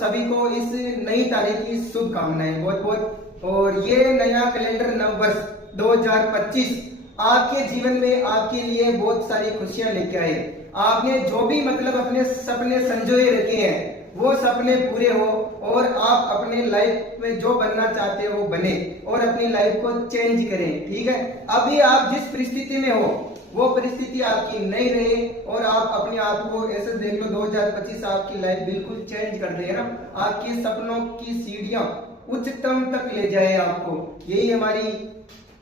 सभी को इस नई तारीख की शुभकामनाएं बहुत बहुत। और ये नया कैलेंडर नववर्ष 2025 आपके जीवन में आपके लिए बहुत सारी खुशियां लेके आए। आपने जो भी मतलब अपने सपने संजोए रखे हैं वो सपने पूरे हो और आप अपने लाइफ में जो बनना चाहते हो वो बने और अपनी लाइफ को चेंज करें। ठीक है, अभी आप जिस परिस्थिति में हो वो परिस्थिति आपकी नहीं रहे और आप अपने आप को ऐसे देख लो 2025 आपकी लाइफ बिल्कुल चेंज कर देगा। आपके सपनों की सीढ़ियां उच्चतम तक ले जाए आपको। यही हमारी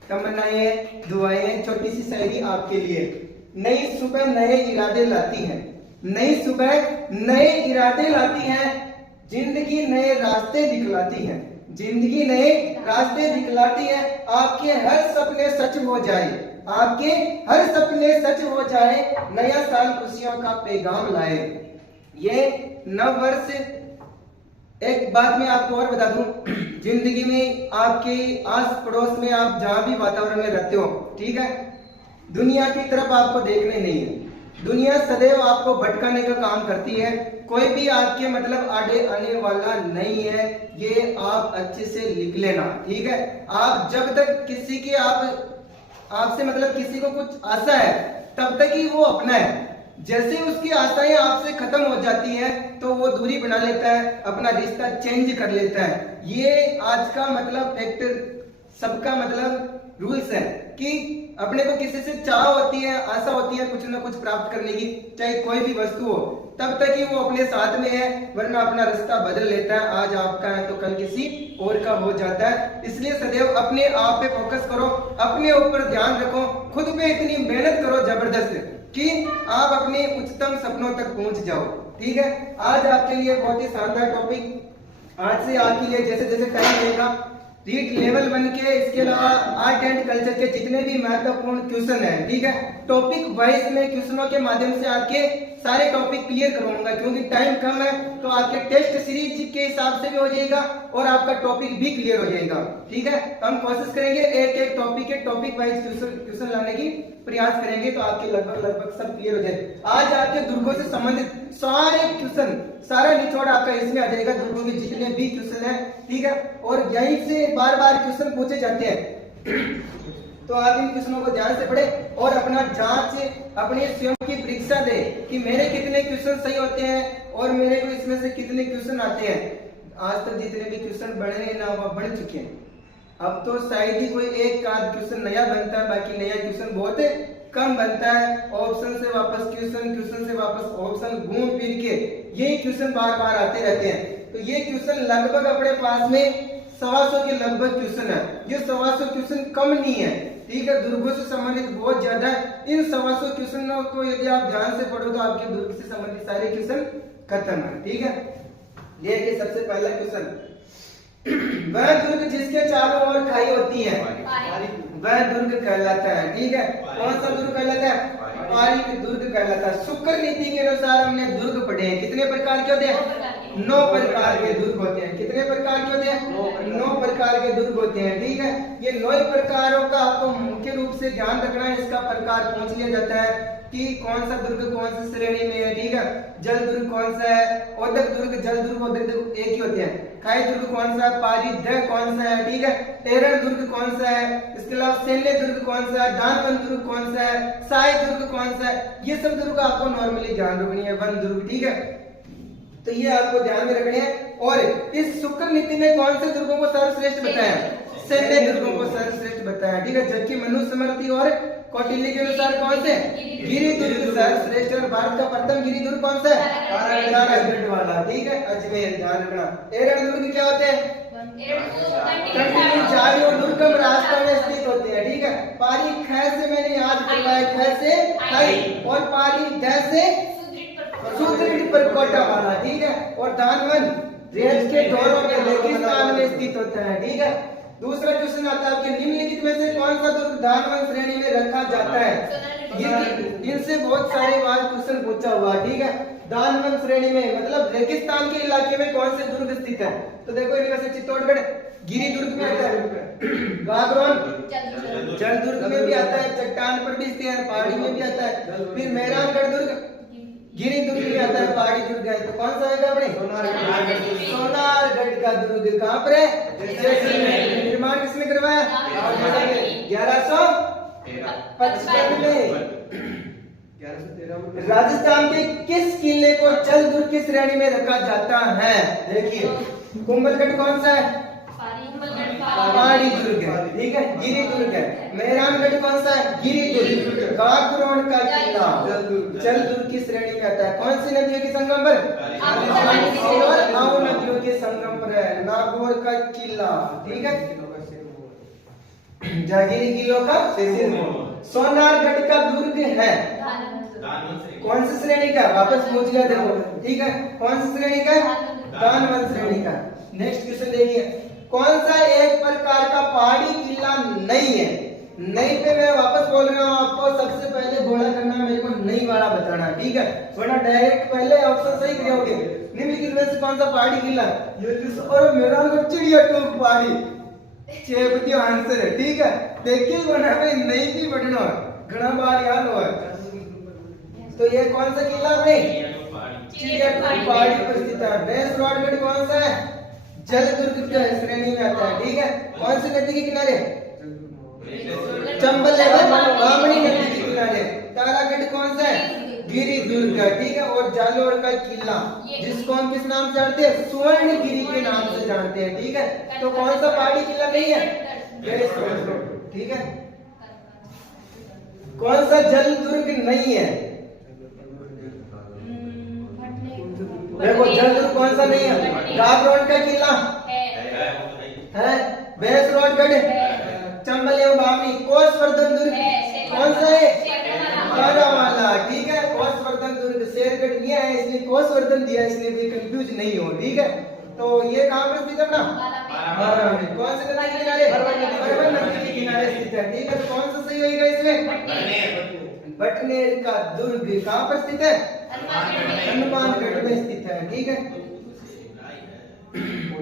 तमन्नाएं हैं, दुआएं हैं। छोटी सी शायरी आपके लिए। नई सुबह नए इरादे लाती है, नई सुबह नए इरादे लाती है, जिंदगी नए रास्ते दिखलाती है, जिंदगी नए रास्ते दिखलाती है। आपके हर सपने सच हो जाए, आपके हर सपने सच हो जाए, नया साल खुशियों का पैगाम लाए। ये नव वर्ष, एक बात मैं आपको और बता दूं, जिंदगी में आपके आस पड़ोस में आप जहां भी वातावरण में रहते हो, ठीक है, दुनिया की तरफ आपको देखने नहीं है। दुनिया सदैव आपको भटकाने का काम करती है। कोई भी आपके मतलब आगे आने वाला नहीं है, ये आप अच्छे से लिख लेना। ठीक है, आप जब तक किसी के आपसे मतलब किसी को कुछ आशा है तब तक ही वो अपना है। जैसे उसकी आशाएं आपसे खत्म हो जाती है तो वो दूरी बना लेता है, अपना रिश्ता चेंज कर लेता है। ये आज का मतलब फैक्टर, सबका मतलब रूल्स है कि अपने को किसी से चाह होती है, आशा होती है कुछ ना कुछ प्राप्त करने की, चाहे कोई भी वस्तु हो, तब तक ही वो अपने साथ में है, वरना अपना रास्ता बदल लेता है। आज आपका है तो कल किसी और का हो जाता है। इसलिए सदैव अपने आप पे फोकस करो, अपने ऊपर ध्यान रखो, खुद पे इतनी मेहनत करो जबरदस्त कि आप अपने उच्चतम सपनों तक पहुंच जाओ। ठीक है, आज आपके लिए बहुत ही शानदार टॉपिक। आज से आपके लिए जैसे जैसे टाइम रहेगा, रीड लेवल 1 के, इसके अलावा आर्ट एंड कल्चर के जितने भी महत्वपूर्ण क्वेश्चन हैं, ठीक है, टॉपिक वाइज में क्वेश्चनों के माध्यम से आपके सारे टॉपिक क्लियर करवाऊंगा। क्योंकि टाइम कम है तो आपके टेस्ट सीरीज के हिसाब से भी हो जाएगा और आपका टॉपिक भी क्लियर हो जाएगा। ठीक है, तो हम कोशिश करेंगे एक एक टॉपिक के टॉपिक वाइज क्वेश्चन लाने की प्रयास करेंगे तो आपके लगभग सब क्लियर हो जाए। आज आपके दुर्गों से संबंधित सारे क्वेश्चन, सारा निचोड़ आपका इसमें आ जाएगा, दुर्गों के जितने भी क्वेश्चन है। ठीक है, और यहीं से बार बार क्वेश्चन पूछे जाते हैं तो आप इन क्वेश्चनों को ध्यान से पढ़े और अपना जांच, अपने स्वयं की परीक्षा दे कि मेरे कितने क्वेश्चन सही होते हैं और मेरे को इसमें से कितने क्वेश्चन आते हैं। आज तक जितने भी क्वेश्चन बढ़े हैं ना वो बढ़ चुके हैं। अब तो शायद ही कोई एक आध क्वेश्चन नया बनता है, बाकी नया क्वेश्चन बहुत कम बनता है। ऑप्शन से वापस क्वेश्चन, क्वेश्चन से वापस ऑप्शन, घूम फिर के यही क्वेश्चन बार बार आते रहते हैं। तो ये क्वेश्चन लगभग अपने पास में 125 के लगभग क्वेश्चन है। ये 125 क्वेश्चन कम नहीं है। ठीक है, दुर्गों से संबंधित बहुत ज्यादा है। इन 125 क्वेश्चनों को यदि आप ध्यान से पढ़ो तो आपके दुर्ग से संबंधित सारे क्वेश्चन खत्म है। ठीक है, देखिए सबसे पहला क्वेश्चन, वह दुर्ग जिसके चारों ओर खाई होती है वह दुर्ग कहलाता है। ठीक है, कौन सा दुर्ग कहलाता है? पारिक दुर्ग कहलाता है। शुक्र नीति के अनुसार हमने दुर्ग पढ़े हैं। कितने प्रकार के होते हैं? 9 प्रकार के दुर्ग होते हैं। कितने प्रकार के होते हैं? 9 प्रकार के दुर्ग होते हैं। ठीक है, ये 9 प्रकारों का आपको मुख्य रूप से ध्यान रखना है। इसका प्रकार पूछ लिया जाता है कि कौन सा दुर्ग कौन सी श्रेणी में है। ठीक है, जल दुर्ग कौन सा है, ओदक दुर्ग, जल दुर्ग, ओदक दुर्ग एक ही होते हैं। खाई दुर्ग कौन सा है, पारिदह कौन सा है, ठीक है, टेरण दुर्ग कौन सा है, इसके अलावा सैन्य दुर्ग कौन सा है, दानवन दुर्ग कौन सा है, साय दुर्ग कौन सा है। ये सब दुर्ग आपको नॉर्मली ध्यान रखनी है। वन दुर्ग, ठीक है, तो ये आपको ध्यान में रखने हैं। और इस शुक्र नीति में कौन से दुर्गों को सर्वश्रेष्ठ बताया? सैन्य दुर्गों को सर्वश्रेष्ठ बताया। ठीक है, जबकि मनुस्मृति और कौटिल्य के अनुसार कौन से? गिरि दुर्ग सर्वश्रेष्ठ। और भारत का प्रथम गिरि दुर्ग कौन सा है? तारागढ़ वाला। ठीक है, अजमेर, ध्यान रखना। एरण दुर्ग क्या होते हैं? दुर्गम रास्तों में स्थित होते हैं। ठीक है, पारी ख से मैंने आज पढ़ा है, ख से खाई, और पारी द से सुदृढ़ परकोटा वाला। ठीक है, और दानवन रेत के दौरों में रेगिस्तान में स्थित होता है। ठीक है, दूसरा क्वेश्चन आता है आपके निम्नलिखित में से कौन सा दुर्ग दानवन श्रेणी में रखा जाता है? इनसे बहुत सारे बार क्वेश्चन पूछा हुआ। ठीक है, दानवन श्रेणी में मतलब रेगिस्तान के इलाके में कौन से दुर्ग स्थित है? तो देखो इनमें से चित्तौड़गढ़ गिरी दुर्ग में आता है, गागरोन जल दुर्ग में भी आता है, चट्टान पर भी स्थित है, पहाड़ी में भी आता है। फिर मेहरानगढ़ दुर्ग गिरी दुर्ग में आता है, पहाड़ी दुर्ग है, तो कौन सा है अपने सोनारगढ़ का दुर्ग कहाँ पर है? जैसलमेर। निर्माण किसने करवाया? 1155 में। राजस्थान के किस किले को जल दुर्ग की श्रेणी में रखा जाता है? देखिए, कुंभलगढ़ कौन सा है? पहाड़ी दुर्ग है, ठीक है, गिरी दुर्ग है। मेहरानगढ़ कौन सा है? गिरी दुर्ग। गागरोन का किला जल दुर्ग की श्रेणी में आता है। कौन सी नदियों के संगम पर? और आओ नदियों के संगम पर है। नागौर का किला, ठीक है, जागीरी किलो का सिरमौर। सोनारगढ़ का दुर्ग है कौन सी श्रेणी का? वापस पूछ लिया, देखो, ठीक है, कौन सी श्रेणी का? दानवंत श्रेणी का। नेक्स्ट क्वेश्चन देखिए, कौन सा एक प्रकार का पहाड़ी किला नहीं है? नहीं पे मैं वापस बोल रहा हूँ आपको, सबसे पहले घोड़ा करना, मेरे को नहीं वाला बताना, ठीक है, वरना डायरेक्ट पहले ऑप्शन सही करोगे। निम्नलिखित में से कौन सा पहाड़ी किला? और मेरा चिड़िया टोप पहाड़ी चेपतियो आंसर है, ठीक है, देखिए बना में नहीं भी बढ़ना घना बार याद हो। तो ये कौन सा किला है? चिड़िया टोप पहाड़ी पर स्थित है। बेसरोडगढ़ कौन सा है? जल दुर्ग की श्रेणी में आता है, ठीक है, कौन सी नदी के किनारे? चंबल बामणी नदी के किनारे। तारागढ़ कौन सा है? गिरी दुर्ग, ठीक है, और जालोर का किला जिसको हम किस नाम से जानते हैं? सुवर्णगिरी के नाम से जानते हैं, ठीक है, तो कौन सा पहाड़ी किला नहीं है? ठीक है, कौन सा जल दुर्ग नहीं है? देखो, जल दुर्ग कौन सा नहीं है? गागरोन का किला है, बेसरोडगढ़, चंबल एवं बामनी। कोसवर्धन दुर्ग कौन सा है? वाला, ठीक है, कोसवर्धन दुर्ग। शेरगढ़ ये है, इसलिए कोसवर्धन दिया, इसलिए भी कंफ्यूज नहीं हो, ठीक है। तो ये कहाँ पर स्थित है अपना? कौन से नदी के किनारे? परवन नदी के किनारे स्थित है, ठीक है, तो कौन सा सही होगा इसमें? बटनेर का दुर्ग कहाँ पर स्थित है? हनुमानगढ़ में स्थित है, ठीक है।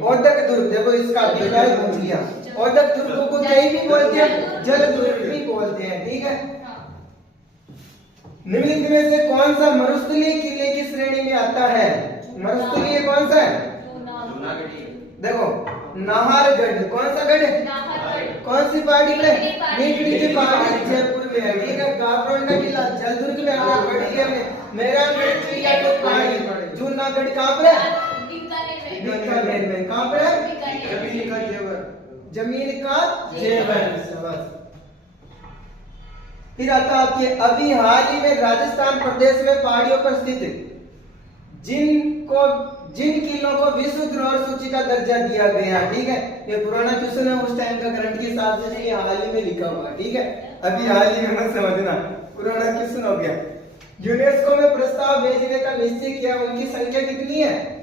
औदक दुर्ग, देखो इसका विकल्प पूछ लिया। औदक दुर्ग को क्या भी बोलते हैं? जल दुर्ग भी बोलते हैं, ठीक है। निम्नलिखित में से कौन सा मरुस्थलीय किले की श्रेणी में आता है? मरुस्थलीय कौन सा है? देखो, नाहरगढ़ कौन सा गढ़? कौन सी पहाड़ी में? नीलगिरी पहाड़ी जयपुर में है, ठीक है। गागरोन का किला जल दुर्ग में आता है, बढ़िया में। मेहरानगढ़ चिड़िया टोप पहाड़ी। जूनागढ़ कहाँ पर है? बीकानेर में। कहाँ पर है? जमीन का जेवर। फिर आता आपके अभी हाल ही में राजस्थान प्रदेश में पहाड़ियों पर स्थित जिन किलों को विश्व धरोहर सूची का दर्जा दिया गया, ठीक है, ये पुराना क्वेश्चन है, उस टाइम का करंट के हिसाब से ये हाल ही में लिखा हुआ है, ठीक है, अभी हाल ही में मत समझना, पुराना क्वेश्चन हो गया। यूनेस्को में प्रस्ताव भेजने का निश्चय किया, उनकी संख्या कितनी है?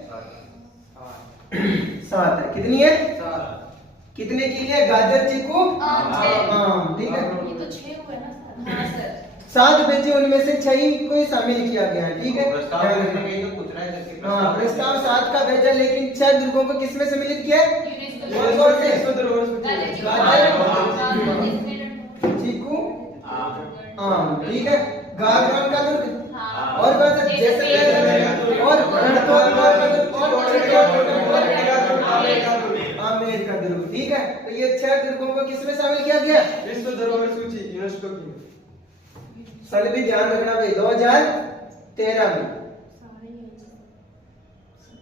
7 है। कितनी है? 7। कितने किले? गाजर, चीकू, आम, ठीक है, ये तो 6 हुए ना सर? 7 भेजे, उनमें से 6 को शामिल किया गया है, ठीक है। हाँ, प्रस्ताव 7 का भेजा, लेकिन 6 दुर्गों को किसमें सम्मिलित किया? चीकू, आम, ठीक है। गागरोन का दुर्ग और जैसलमेर और आमेर का दुर्ग, ठीक है। तो ये 6 दुर्गों को किसमें शामिल किया गया? विश्व धरोहर सूची यूनेस्को की। साल भी ध्यान रखना भाई, 2013 में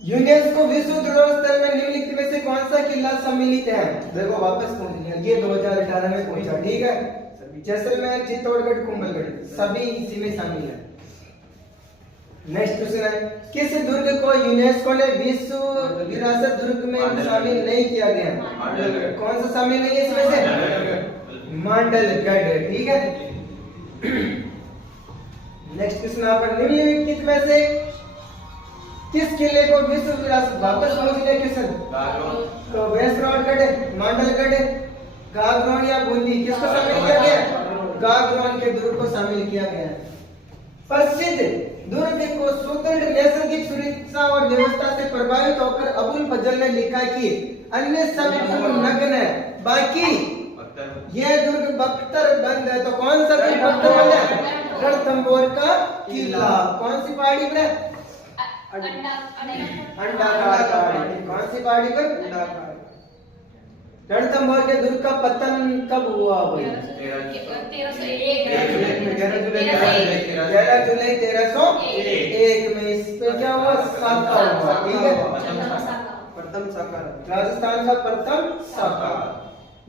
यूनेस्को विश्व धरोहर स्थल में निम्नलिखित में से कौन सा किला सम्मिलित है? देखो, वापस पहुंच गया, ये 2018 में पहुंचा, ठीक है। जैसलमेर, चित्तौड़गढ़, कुंभलगढ़ सभी इसी में शामिल है। नेक्स्ट क्वेश्चन है, किस दुर्ग को यूनेस्को ने विश्व विरासत दुर्ग में शामिल नहीं किया गया? कौन सा शामिल नहीं है इसमें से? मांडलगढ़, ठीक है। नेक्स्ट क्वेश्चन यहाँ पर, निम्नलिखित में से किस किले को विश्व विरासत? वापस पहुंच गया क्वेश्चन, तो बेसरोडगढ़, मांडलगढ़, गागरोन या बूंदी, किसको शामिल किया गया? गागरोन के दुर्ग को शामिल किया गया। प्रसिद्ध दुर्ग को स्वतंत्र नैसर्गिक सुरक्षा और व्यवस्था से प्रभावित होकर अबुल फजल ने लिखा कि अन्य सभी दुर्ग नग्न है, बाकी यह दुर्ग बख्तर बंद है। तो कौन सा दुर्ग बख्तर बंद है? रणथंभौर का किला। कौन सी पहाड़ी पर? अंडाकार पहाड़ी। कौन सी पहाड़ी पर? अंडाकार। रणथंभौर के दुर्ग का पतन कब हुआ भाई? 11 जुलाई 1301 में। इस पे क्या हुआ? साका हुआ। ठीक है, प्रथम साका, राजस्थान का प्रथम साका।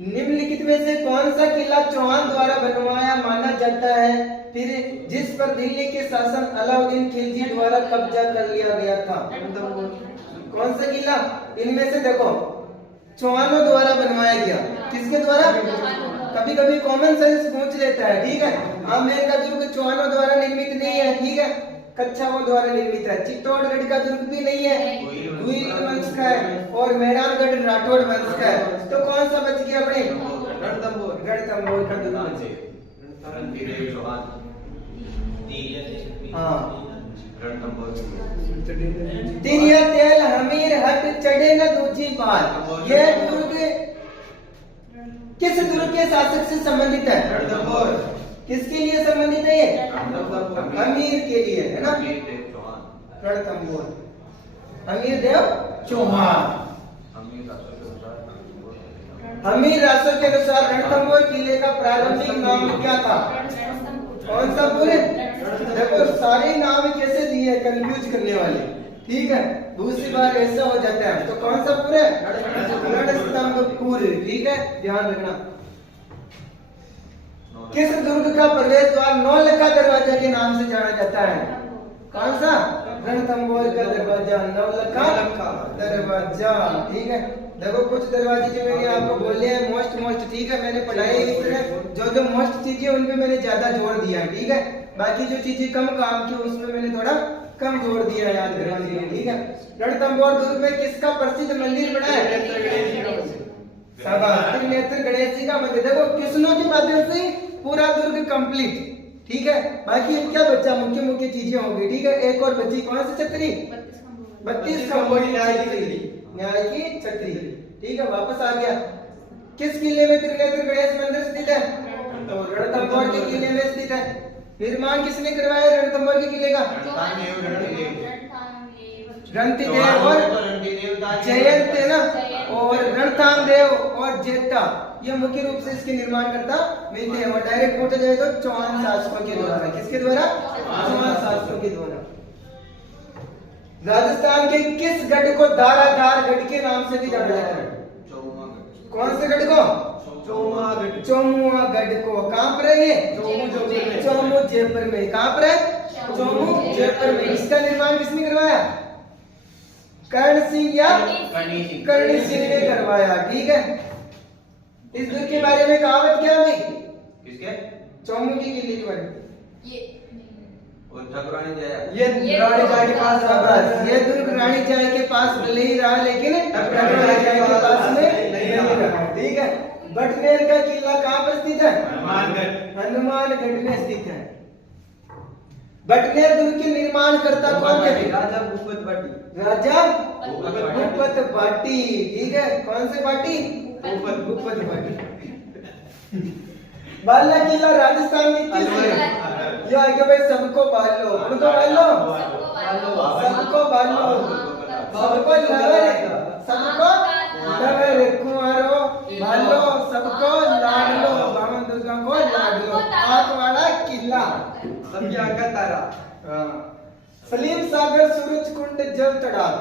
निम्नलिखित में से कौन सा किला चौहान द्वारा बनवाया माना जाता है, फिर जिस पर दिल्ली के शासन अलाउद्दीन खिलजी द्वारा कब्जा कर लिया गया था? कौन सा किला? इनमें से देखो, चौहानों द्वारा बनवाया गया। किसके द्वारा? कभी कभी कॉमन सेंस पूछ लेता है। ठीक है, आमेर का दुर्ग चौहानों द्वारा निर्मित नहीं है। ठीक है, कच्छावों द्वारा निर्मित है। चित्तौड़गढ़ का दुर्ग भी नहीं है, गुइल वंश का है। और मेहरानगढ़ राठौड़ वंश का है। तो कौन सा बच गया अपने? रणथंभौर। रणथंभौर का दुर्ग। हाँ, तिरिया तेल हमीर हट चढ़े न दूजी बार। यह दुर्ग किस दुर्ग के शासक से संबंधित है? रणथंभौर। किसके लिए संबंधित है ये? हमीर के लिए, है ना? रणथंभौर, हमीर देव चौहान। हमीर रासों के अनुसार रणथंभौर किले का प्रारंभिक नाम क्या था? कौन सा पूरे? देखो सारे नाम कैसे दिए, कंफ्यूज करने वाले। ठीक है, दूसरी बार ऐसा हो जाता है। तो कौन सा पूरे? रणस्तंभपुर। ठीक है, ध्यान रखना। किस दुर्ग का प्रवेश द्वार नौलखा दरवाजा के नाम से जाना जाता है? कौन सा? रणथंभौर का दरवाजा, नौलखा दरवाजा। ठीक है, देखो कुछ दरवाजे जो मैंने आपको बोले हैं मोस्ट। ठीक है, मैंने पढ़ाई इसमें जो मोस्ट चीजें उन पे मैंने ज्यादा जोर दिया है। ठीक है, बाकी जो चीजें कम काम की उसमें मैंने थोड़ा कम जोर दिया है याद करने के लिए। ठीक है, रणथंभौर दुर्ग में किसका प्रसिद्ध मंदिर बना है? त्रिनेत्र गणेश जी का मंदिर। देखो कृष्णों के माध्यम से पूरा दुर्ग कंप्लीट। ठीक है, बाकी क्या बच्चा मुख्य चीजें होंगी। ठीक है, एक और बच्ची, कौन सी छतरी? 32 खंभों न्याय की छतरी। ठीक है, वापस आ गया। किस किले में त्रिनेत्र गणेश मंदिर स्थित है? तो रणथंभौर के किले में स्थित है। निर्माण किसने करवाया रणथंभौर के किले का? रणतीदेव और जयंत है ना। और रणथामदेव और जेठा ये मुख्य रूप से इसके निर्माण करता मिलते हैं। और डायरेक्ट पूछा जाए तो चौहान शासकों के द्वारा। किसके द्वारा? चौहान शासकों के द्वारा। राजस्थान के किस गढ़ को धाराधार गढ़ के नाम से भी जाना जाता है? कौन से गढ़ को? चौमुआ गढ़ को। कहाँ पर है ये? चौमू जयपुर में। कहाँ पर है? चौमू जयपुर में। इसका निर्माण किसने करवाया? कर्ण सिंह या करणी सिंह ने करवाया। ठीक है, इस दुर्ग के बारे में कहावत क्या हुई? किसके? चौमू की किले के बारे में। ये रानी जाय के पास था। ये दुर्ग रानी जाय के पास भले ही रहा, लेकिन रानी जाय के पास में नहीं रहा। ठीक है, बटनेर का किला कहाँ पर स्थित है? हनुमानगढ़ में स्थित है। बटनेर दुर्ग के निर्माण करता कौन थे? राजा भूपत बाटी। राजा भूपत बाटी। ठीक है, कौन से बाटी? भूपत बाटी। बाला किला राजस्थान में किस ये आगे भाई सबको बालो, उनको बालो, सबको बालो, सबको लवे कुमारो बालो, सबको लाडलो, बामन दुर्गा को लाडलो। आग वाला किला, सबकी आग का तारा। सलीम सागर सूरज कुंड जल तड़ाव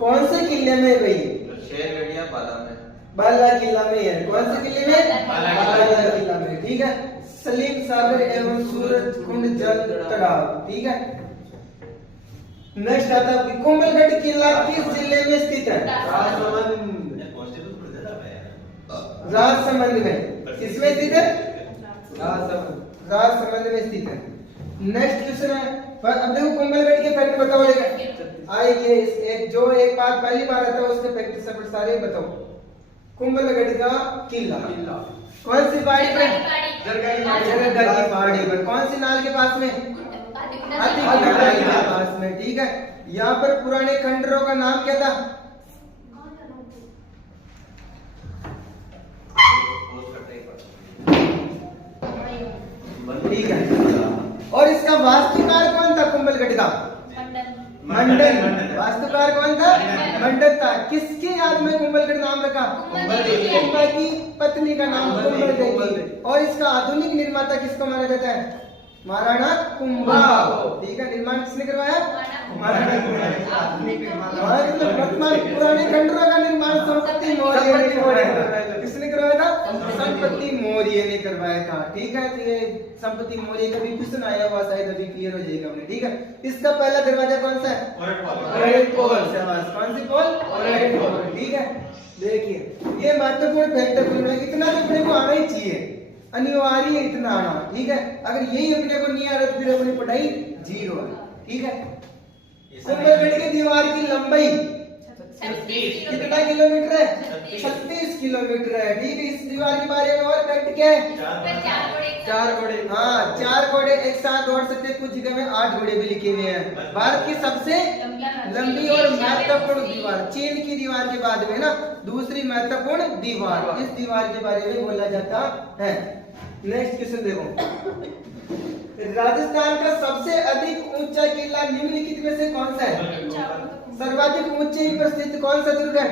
कौन से किले में भाई? शेरगढ़िया बाला में। बाला किला में है। कौन से किले में? बाला किला में। ठीक है, सलीम सागर एवं सूरज कुंड जल तड़ाव। ठीक है, नेक्स्ट आता है कोमलगढ़ किला किस जिले में स्थित है? राजसमंद में। किसमें स्थित है? राजसमंद में स्थित है। नेक्स्ट क्वेश्चन है, अब देखो कोमलगढ़ के फैक्ट बताओ। आइए एक बात पहली बार आता है उसके फैक्ट सब सारे बताओ। कुंभलगढ़ का किला कौन सी पहाड़ी पर? जरगा की पहाड़ी पर। कौन सी नाल के पास में? हाथीगढ़ के पास में। ठीक है, यहाँ पर पुराने खंडरों का नाम क्या था? ठीक है। और इसका वास्तुकार कौन था कुंभलगढ़ का? मंडन। वास्तुकार कौन था? मंडन था। किसकी याद में कुंभलगढ़ नाम रखा? कुंभा की पत्नी का नाम कुंभलगढ़। और इसका आधुनिक निर्माता किसको माना जाता है? महाराणा कुंभा। ठीक है। निर्माण किसने करवाया? महाराणा कुंभा। वर्तमान पुराने खंडरों का निर्माण संपत्ति मौर्य ने करवाया। किसने करवाया था? संपत्ति मौर्य ने करवाया था। ठीक है। तो ये संपत्ति मौर्य का भी क्वेश्चन आया हुआ, शायद अभी क्लियर हो जाएगा हमें। ठीक है। इसका पहला दरवाजा कौन सा है? ओरेट पोल। शाबाश। कौन सी पोल? ओरेट पोल। ठीक है। देखिए ये महत्वपूर्ण फैक्टर है, इतना तो अपने को आना ही चाहिए, अनिवार्य है इतना आना। ठीक है। अगर यही अपने को नहीं आ रहा तो फिर अपनी पढ़ाई जीरो है। ठीक है। कुंभलगढ़ की दीवार की लंबाई कितना किलोमीटर है? 36 किलोमीटर है। ठीक है। इस दीवार के बारे में और फैक्ट क्या है? 4 घोड़े। हाँ 4 घोड़े एक साथ दौड़ सकते, कुछ जगह में 8 घोड़े भी लिखे हुए हैं। भारत की सबसे लंबी और महत्वपूर्ण दीवार, चीन की दीवार के बाद में ना दूसरी महत्वपूर्ण दीवार, इस दीवार के बारे में बोला जाता है। नेक्स्ट क्वेश्चन देखो। राजस्थान का सबसे अधिक ऊंचा किला निम्नलिखित में से कौन सा है? सर्वाधिक ऊंचाई पर स्थित कौन सा दुर्ग है?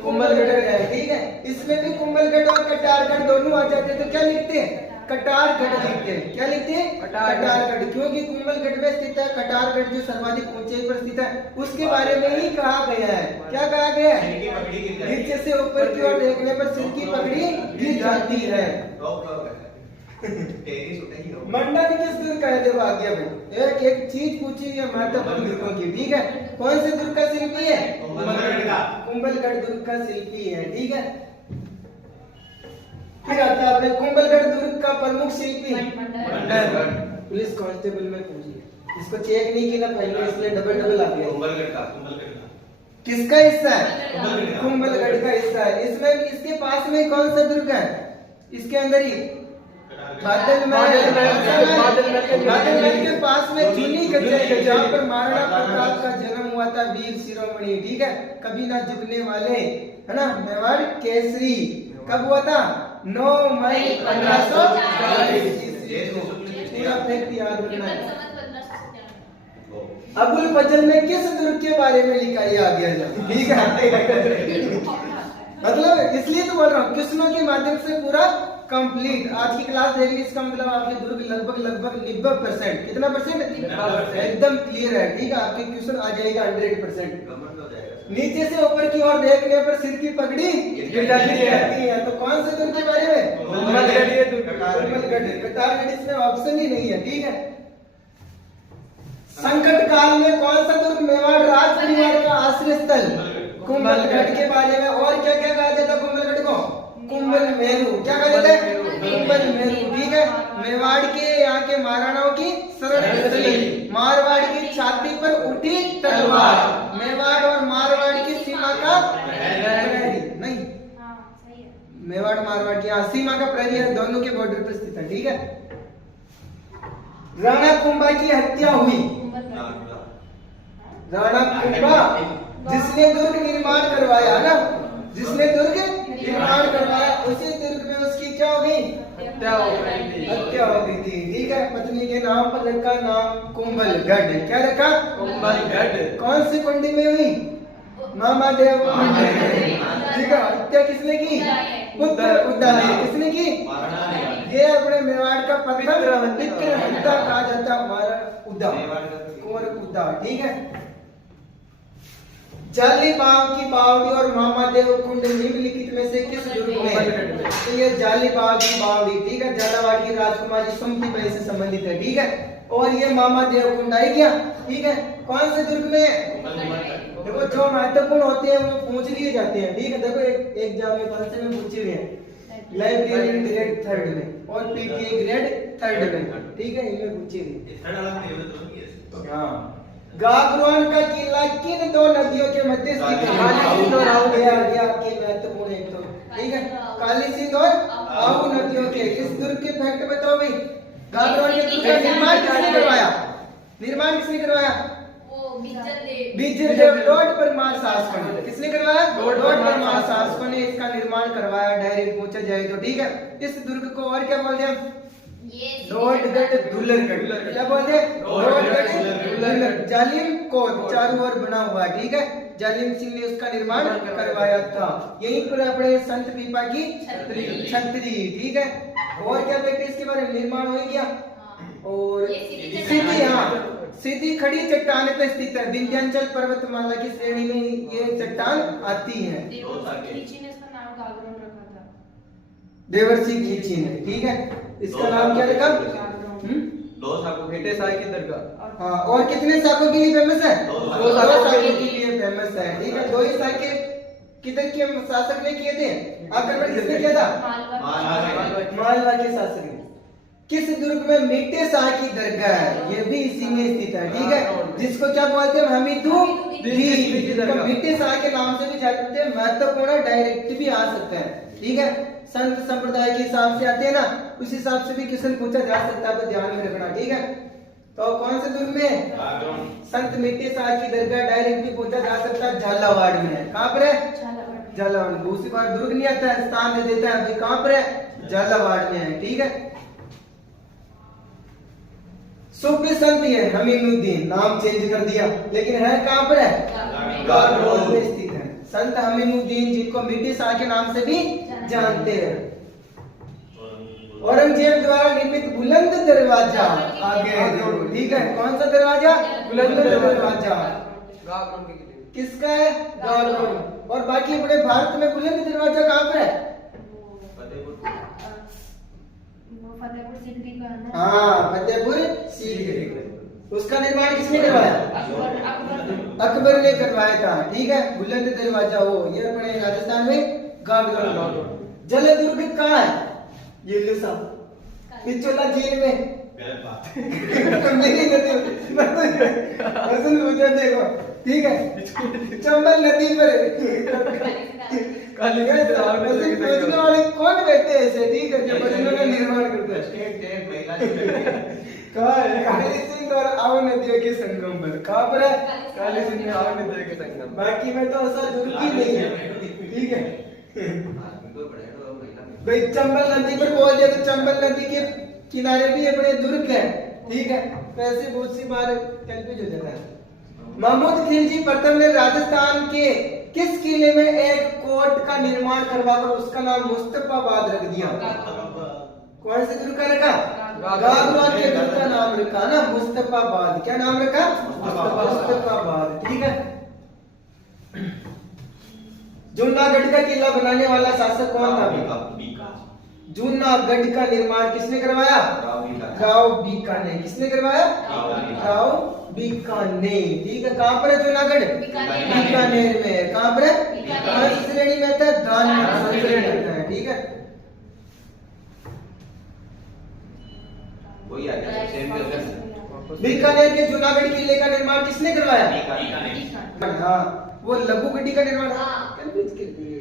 कुंभलगढ़ है। ठीक है। इसमें भी कुंभलगढ़ और कटारगढ़ दोनों आ जाते हैं, तो क्या लिखते हैं? कटारगढ़ लिखते हैं। क्या लिखते हैं? कटारगढ़। क्योंकि कुंभलगढ़ में स्थित है, कटारगढ़ जो सर्वाधिक ऊंचाई पर स्थित है उसके बारे में ही कहा गया है। क्या कहा गया है? नीचे से ऊपर की ओर देखने पर सिर की पगड़ी गिर जाती है। मंडन किस दुर्ग का है? देखो आगे भाई एक चीज पूछी है महत्वपूर्ण दुर्गों की। ठीक है। कौन से दुर्ग का शिल्पी है? कुंभलगढ़ दुर्ग का शिल्पी है। ठीक है। फिर आता है अपने कुंभलगढ़ दुर्ग का प्रमुख शिल्पी पुलिस कांस्टेबल में पूछिए, इसको चेक नहीं किया पहले इसलिए डबल आ गया। किसका हिस्सा है? कुंभलगढ़ का हिस्सा है। इसमें इसके पास में कौन सा दुर्ग है? इसके अंदर ही बादल महल के पास में चुनी कचहरी जहाँ पर महाराणा प्रताप का जन्म हुआ था, वीर शिरोमणि। ठीक है। कभी ना झुकने वाले, है ना, मेवाड़ केसरी। कब हुआ था? 9 मई 1540। पूरा फैक्ट याद रखना है। अबुल फजल ने किस दुर्ग के बारे में लिखा? ये आ गया। ठीक है। मतलब इसलिए तो बोल रहा हूँ क्वेश्चनों के माध्यम से पूरा कंप्लीट। आज की क्लास देख ली, इसका मतलब आपके दुर्ग लगभग 90%। कितना परसेंट? एकदम क्लियर है। ठीक है। आपके क्वेश्चन आ जाएगा 100%। नीचे से ऊपर की ओर देखने पर सिर की पगड़ी गिर जाती है। तो कौन से दुर्ग के बारे में? कुंभलगढ़। कटारगढ़ इसमें ऑप्शन ही नहीं है। ठीक है। संकट काल में कौन सा दुर्ग मेवाड़ राज परिवार का आश्रय स्थल? कुंभलगढ़ के बारे में। और क्या क्या कहा जाता है कुंभलगढ़ को? कुंभल मेरू। क्या कहा जाता है? कुंभल मेरू। ठीक है। मेवाड़ के यहाँ के महाराणाओं की शरण स्थली, मारवाड़ की छाती पर उठी तलवार, मेवाड़ और मारवाड़ की सीमा का प्रहरी। नहीं, मेवाड़ मारवाड़ की सीमा का प्रहरी है, दोनों के बॉर्डर पर स्थित है। ठीक है। राणा कुंभा की हत्या हुई। राणा कुंभा जिसने दुर्ग निर्माण करवाया ना, जिसने दुर्ग निर्माण करवाया, उसी दुर्ग में उसकी क्या हो गई? हत्या हो गई थी। ठीक है। पत्नी के नाम पर रखा नाम कुंभलगढ़। क्या रखा? कुंभलगढ़। कौन सी कुंडी में हुई? मामादेव। ठीक है। हत्या किसने की? पुत्र उद्दालय। किसने की? ये अपने मेवाड़ का प्रथम विक्रमादित्य कहा जाता हमारा उद्दा, कुंवर उद्दा। ठीक है। जाली बाग की बावड़ी और मामादेव कुंड निम्नलिखित में से किस दुर्ग में? तो ये जाली बाग की बावड़ी। ठीक है। झालावाड़ की राजकुमारी सुमती बाई से संबंधित है। ठीक है। और ये मामादेव कुंड आई क्या? ठीक है। कौन से दुर्ग में? देखो जो महत्वपूर्ण होते हैं वो पूछ लिए जाते हैं। ठीक है। देखो एक एग्जाम में कौन से में पूछे हुए हैं? लाइब्रेरियन ग्रेड 3rd में और पीटीए ग्रेड 3rd में। ठीक है। इनमें पूछे हुए। हाँ। गागरोन का किला किन 2 नदियों के मध्य स्थित है? महत्वपूर्ण है तो। ठीक है। काली सिंध और आहू नदियों के। इस दुर्ग के फैक्ट बताओ भाई। गागरोन के दुर्ग का निर्माण किसने करवाया? बिज्जर देव लॉर्ड परमार शासक ने। किसने करवाया? लॉर्ड परमार शासक ने इसका निर्माण करवाया। डायरेक्ट पूछा जाए तो। ठीक है। इस दुर्ग को और क्या बोलते हैं? डोडगढ़ दुल्लरगढ़, क्या बोलते हैं? डोडगढ़ दुल्लरगढ़। जालिम कोट चारों ओर बना हुआ, ठीक है, जालिम सिंह ने उसका निर्माण करवाया था। यहीं पर अपने संत पीपा की छतरी, ठीक है। और क्या बेटे इसके बारे में? निर्माण हो गया। और सीधी, हाँ, सीधी खड़ी चट्टान पे स्थित है, विंध्याचल पर्वतमाला की श्रेणी में ये चट्टान आती है। देवर्षि खींची ने, ठीक है, इसका नाम क्या रखा? दो साकों फेटे साई की दरगाह। हाँ, और कितने साकों के लिए फेमस है? दो साकों के लिए फेमस है, ठीक है। दो ही साके किधर के शासक ने किए थे? आक्रमण किसने किया था? मालवा के शासक ने। किस दुर्ग में मीठे शाह की दरगाह है? ये भी इसी में स्थित है, ठीक है, जिसको क्या बोलते हैं? हमीदुद्दीन। तो मीठे शाह के नाम से भी जानते हैं, महत्वपूर्ण डायरेक्ट भी आ सकते हैं, ठीक है। संत संप्रदाय के हिसाब से आते हैं ना, उस हिसाब से भी क्वेश्चन पूछा जा सकता है, तो ध्यान में रखना, ठीक है। तो कौन से दुर्ग में? संत मीठे शाह की दरगाह डायरेक्ट भी पूछा जा सकता है, झालावाड़ में है। कहाँ पर है? झालावाड़। दूसरी बार दुर्ग नहीं आता है, स्थान दे देता है, अभी कहाँ पर है? झालावाड़ में है, ठीक है। सूफी संत ये हमीदुद्दीन, नाम चेंज कर दिया, लेकिन है कहाँ पर है? गागरोन में स्थित है। संत हमीदुद्दीन, जिनको मीठे शाह के नाम से भी जानते हैं। औरंगजेब द्वारा निर्मित बुलंद दरवाजा, आगे देखो, ठीक है, कौन सा दरवाजा? बुलंद दरवाजा किसका है? गागरोन। और बाकी पूरे भारत में बुलंद दरवाजा कहाँ पर है? हाँ, फतेहपुर सीकरी। उसका निर्माण किसने करवाया? अकबर ने करवाया था, ठीक है। बुलंद दरवाजा हो, ये अपने राजस्थान में गागरोन। जलदुर्ग कहाँ है? ये लो साहब, पिछोला जेल में। मेरी नदी देखो, ठीक है, चंबल नदी पर वाले कौन बैठते हैं ऐसे, ठीक है, जो बच्चों का निर्माण करते हैं। कहाँ है? काली सिंध और आओ नदियों के संगम पर। कहाँ पर है? काली सिंध में आओ नदियों के संगम। बाकी में तो ऐसा दुर्ग ही नहीं है, ठीक है। भाई चंबल नदी पर बोल दिया तो चंबल नदी के किनारे भी अपने दुर्ग है, ठीक है। तो ऐसे बहुत सी बार कंफ्यूज हो जाता है। महमूद खिलजी प्रथम ने राजस्थान के किस किले में एक कोट का निर्माण करवाकर उसका नाम मुस्तफाबाद रख दिया? कौन से दुर्ग का रखा? गागरोन के दुर्ग का नाम रखा ना, मुस्तफाबाद। क्या नाम रखा? मुस्तफाबाद, ठीक है। जूनागढ़ का किला बनाने वाला शासक कौन था? जूनागढ़ का निर्माण किसने करवाया? राव बीकानेर। किसने करवाया? राव बीकानेर, ठीक है। कहाँ पर है जूनागढ़? बीकानेर में। कहाँ पर है? कौन सी श्रेणी में था? दान श्रेणी में है, ठीक है। बीकानेर के जूनागढ़ किले का निर्माण किसने करवाया? हाँ, वो लघु गढ़ी का निर्माण कंफ्यूज कर दिए।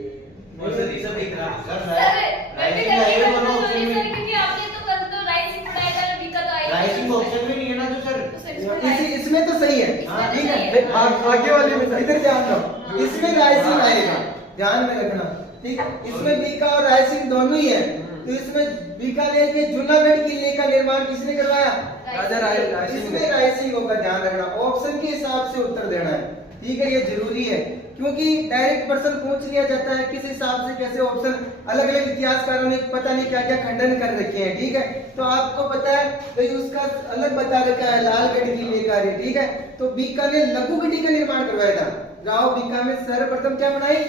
इसमें तो सही है, ठीक है। आगे वाले में इधर ध्यान दो, इसमें रायसिंह आएगा, ध्यान में रखना, ठीक है। इसमें बीका और रायसिंह दोनों ही है। तो इसमें बीकानेर के जूनागढ़ किले का निर्माण किसने करवाया? राजा रायसिंह। इसमें रायसिंह होगा, ध्यान रखना। ऑप्शन के हिसाब से उत्तर देना है, ठीक है, ये जरूरी है, क्योंकि डायरेक्ट प्रश्न पूछ लिया जाता है किस हिसाब से, कैसे ऑप्शन। अलग अलग इतिहासकारों ने पता नहीं क्या क्या खंडन कर रखे हैं, ठीक है। तो आपको पता है तो उसका अलग बता रखा है, लालगढ़ किले का, ठीक है। तो बीकानेर लघु गढ़ी का निर्माण करवाया था। राव बीका में सर्वप्रथम क्या बनाई?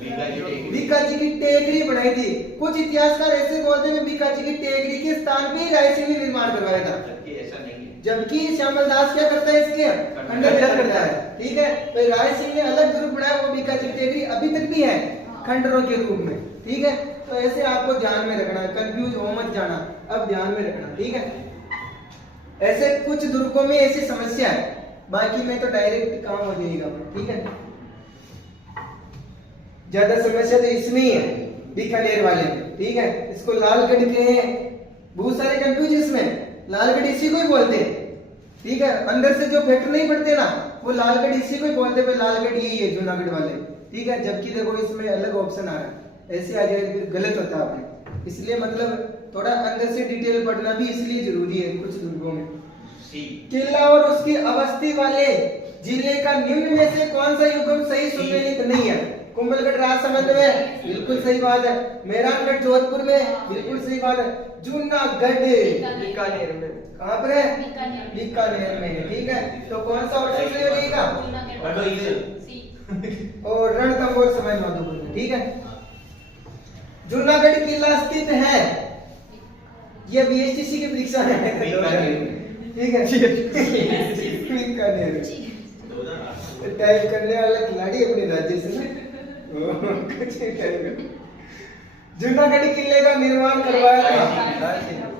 बीका जी की टेकरी बनाई थी। कुछ इतिहासकार ऐसे बोलते हैं बीका जी की टेकरी के स्थान पे रायसिंह ने निर्माण करवाया था, जबकि श्यामल दास क्या करता है? इसके खंडन करता है, ठीक है। तो रायसिंह ने अलग ग्रुप बनाया, वो बीका जी की टेकरी अभी तक भी है खंडरों के रूप में, ठीक है। तो ऐसे आपको ध्यान में रखना, कंफ्यूज हो मत जाना, अब ध्यान में रखना, ठीक है। ऐसे कुछ दुर्गों में ऐसी समस्या है, बाकी में तो डायरेक्ट काम हो जाएगा, ठीक है। ज्यादा समस्या तो इसमें ही है, बीकानेर वाले में, ठीक है। इसको लालगढ़ के बहुत सारे कंफ्यूज इसमें, लालगढ़ इसी को ही बोलते हैं, ठीक है। अंदर से जो फैक्टर नहीं पड़ते ना, वो लालगढ़ इसी को ही बोलते हैं, लालगढ़ यही है जूनागढ़ वाले, ठीक है। जबकि देखो इसमें अलग ऑप्शन आ रहा है, ऐसे आ जाए गलत होता है आपने, इसलिए मतलब थोड़ा अंदर से डिटेल पढ़ना भी इसलिए जरूरी है कुछ दुर्गों में। सी। किला और उसकी अवस्थी वाले जिले का निम्न में से कौन सा युग्म सही सुमेलित नहीं है? कुंभलगढ़ राजसमंद में, बिल्कुल सही बात है। मेहरानगढ़ जोधपुर में, बिल्कुल सही बात है। जूनागढ़ बीकानेर में। कहाँ पर है? बीकानेर में है, ठीक है। तो कौन सा ऑप्शन सही हो जाएगा? और रणथंभौर सवाई माधोपुर में, ठीक है। जूनागढ़ किला स्थित है, ये बीएसटीसी की परीक्षा है, ठीक है। बीकानेर टाइप करने वाला खिलाड़ी अपने राज्य से जूनागढ़ किले का निर्माण करवाया था।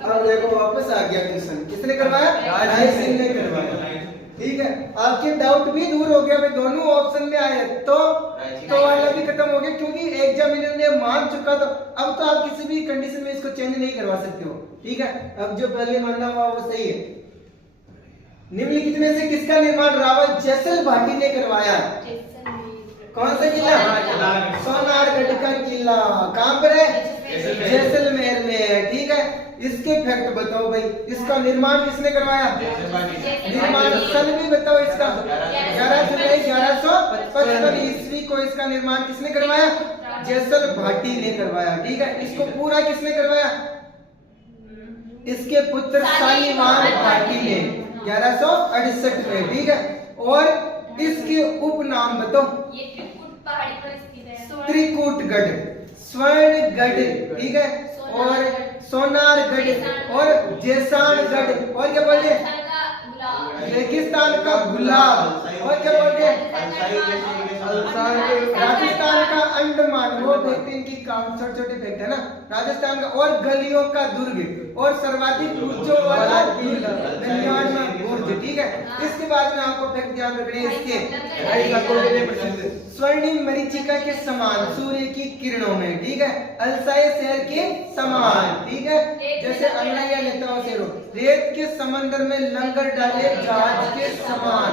अब देखो वापस आ गया क्वेश्चन, किसने करवाया? राय सिंह ने करवाया, ठीक है। आपके डाउट भी दूर हो गया, भाई दोनों ऑप्शन में आए तो वाला भी खत्म हो गया, क्योंकि एग्जामिनर ने मान चुका। तो अब तो आप किसी भी कंडीशन में इसको चेंज नहीं करवा सकते हो, ठीक है। अब जो पहले मानना हुआ वो सही है। निम्नलिखित में से किसका निर्माण रावल जैसल भाटी ने करवाया? कौन सा किला? सोनारगढ़ का किला। कहाँ पर है? जैसलमेर में है, ठीक है। इसके फैक्ट बताओ भाई, इसका निर्माण किसने करवाया? निर्माण सन भी बताओ इसका। 11 जुलाई 1155 ईस्वी को इसका निर्माण किसने करवाया? जैसल भाटी ने करवाया, ठीक है। इसको पूरा किसने करवाया? इसके पुत्र शालीवान भाटी ने 1168 में, ठीक है। और इसके उपनाम बताओ। ये त्रिकूट पहाड़ी पर स्थित है। त्रिकूटगढ़, स्वर्णगढ़, ठीक है, और सोनारगढ़ और जैसानगढ़, और क्या बोलते हैं? रेगिस्तान का गुलाब, और क्या बोलते हैं? राजस्थान का अंडमान, वो देखते हैं इनकी काम छोटे छोटे फैक्ट है ना। राजस्थान का, और गलियों का दुर्ग, और सर्वाधिक ऊंचों वाला किला 99 बुर्ज, ठीक है। इसके बाद में आपको फैक्ट ध्यान रखने हैं इसके। स्वर्णिम मरीचिका के समान सूर्य की किरणों में, ठीक है। अलसाय शहर के समान, ठीक है। जैसे अंगड़ैया लेता हो शेरों, रेत के समंदर में लंगर डाले जहाज के समान।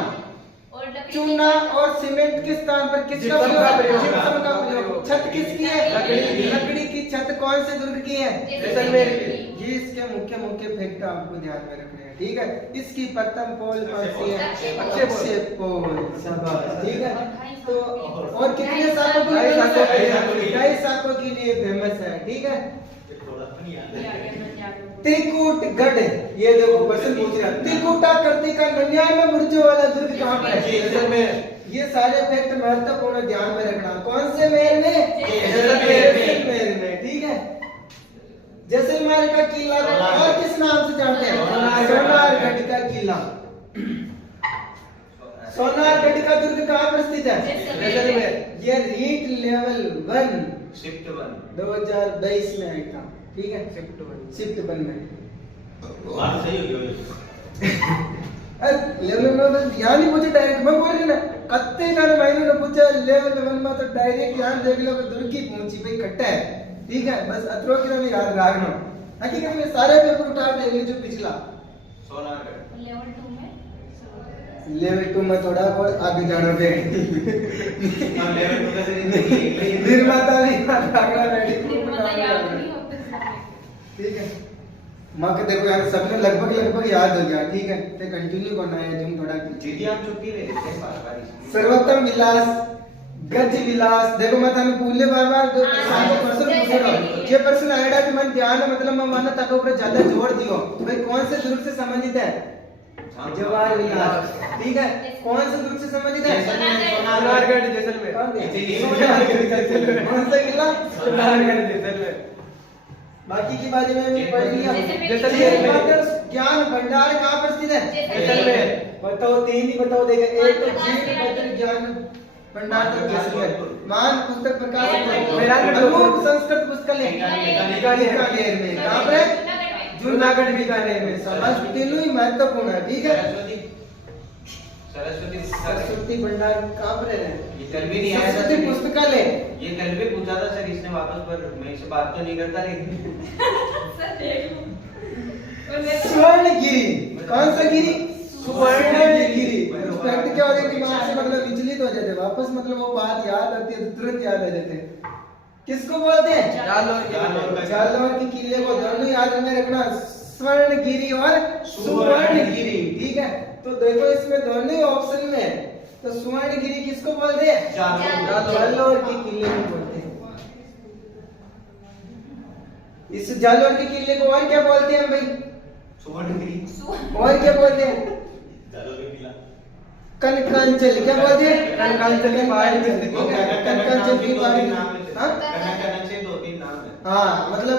चूना और सीमेंट के स्थान पर किसका प्रयोग? जिप्सम का प्रयोग। छत किसकी है? लकड़ी की छत कौन से दुर्ग की है? जैसलमेर की। ये इसके मुख्य मुख्य फैक्ट आपको ध्यान में रखने हैं, ठीक है। इसकी प्रथम पोल कौन सी है? अक्षय पोल, शाबाश, ठीक है। तो और कितने सालों के लिए? 2.5 सालों के लिए फेमस है, ठीक है। त्रिकूटगढ़, ये देखो क्वेश्चन पूछ रहा है, त्रिकूटाकृति का 99 बुर्जों वाला दुर्ग कहाँ पर है? जैसलमेर। ये सारे फैक्ट महत्वपूर्ण ध्यान में रखना। कौन से महल में? जैसलमेर में, ठीक है। जैसलमेर का किला और किस नाम से जानते हैं? सोनारगढ़ का किला। सोनारगढ़ का दुर्ग कहाँ पर स्थित है? जैसलमेर। ये रीट लेवल 1 शिफ्ट 1 2022 में आई था, ठीक है। शिफ्ट 1 में बात सही हो गई। लेवल में बस ध्यान ही मुझे डायरेक्ट मैं बोल रही ना, कत्ते जाने मैंने ने पूछा लेवल 1 में तो डायरेक्ट ध्यान देख लो कि दुर्ग की पहुंची भाई कट्टा है, ठीक है। बस अतरो की तरह याद रखना। हकीकत में सारे पेपर उठा दे जो पिछला सोनारगढ़ लेवल 2 में थोड़ा और आगे जाना पड़ेगा। लेवल 2 का निर्माता नहीं आगरा रेडी, ठीक है। मां के देखो यार सबने लगभग याद हो गया, ठीक है। तो कंटिन्यू करना है जो थोड़ा दीदी आप छुट्टी ले लेते हैं बार-बार। सर्वोत्तम विलास, गज विलास, देखो मैं थाने पूछले बार-बार दो प्रश्न पूछ रहा हूं। ये प्रश्न आएगा कि मन ध्यान मतलब मैं मानना तक ऊपर ज्यादा जोर दियो भाई कौन से दुर्ग से संबंधित है? जवाहर विलास, ठीक है। कौन से दुर्ग से संबंधित है? सोनारगढ़ जैसलमेर। कौन सा किला? सोनारगढ़ जैसलमेर। बाकी की बातें में भी पढ़ लिया। जैसलमेर। ज्ञान भंडार कहाँ पर स्थित है? जैसलमेर। बताओ, 3 ही बताओ देगा। एक तो जीव भद्र ज्ञान भंडार तो जैसलमेर। महान पुस्तक प्रकाशक अनूप संस्कृत पुस्तकालय बीकानेर में। कहाँ पर है? जूनागढ़ बीकानेर में। शाबाश, तीनों ही महत्वपूर्ण है, ठीक है। सरस्वती भंडार कहाँ पर है? ये कल भी नहीं आया था। सरस्वती पुस्तकालय ये कल भी पूछा था सर इसने वापस, पर मैं इससे बात तो नहीं करता लेकिन स्वर्णगिरी। कौन सा गिरी? स्वर्णगिरी। फैक्ट क्या होता है दिमाग से मतलब विचलित हो जाते, वापस मतलब वो बात याद आती है तो तुरंत याद आ जाते हैं। किसको बोलते हैं? जालौर जालौर के किले को दोनों याद में रखना, स्वर्णगिरी और सुवर्णगिरी। ठीक है, तो देखो इसमें दोनों ही ऑप्शन में है, तो सुवर्णगिरी किसको बोलते हैं? जालौर के किले को बोलते हैं। इस जालौर के किले को और क्या बोलते हैं भाई? और क्या बोलते हैं? कनकांचल। क्या बोलते हैं? कनकांचल की पहाड़ी में स्थित है। कनकांचल की पहाड़ी। हाँ हाँ, मतलब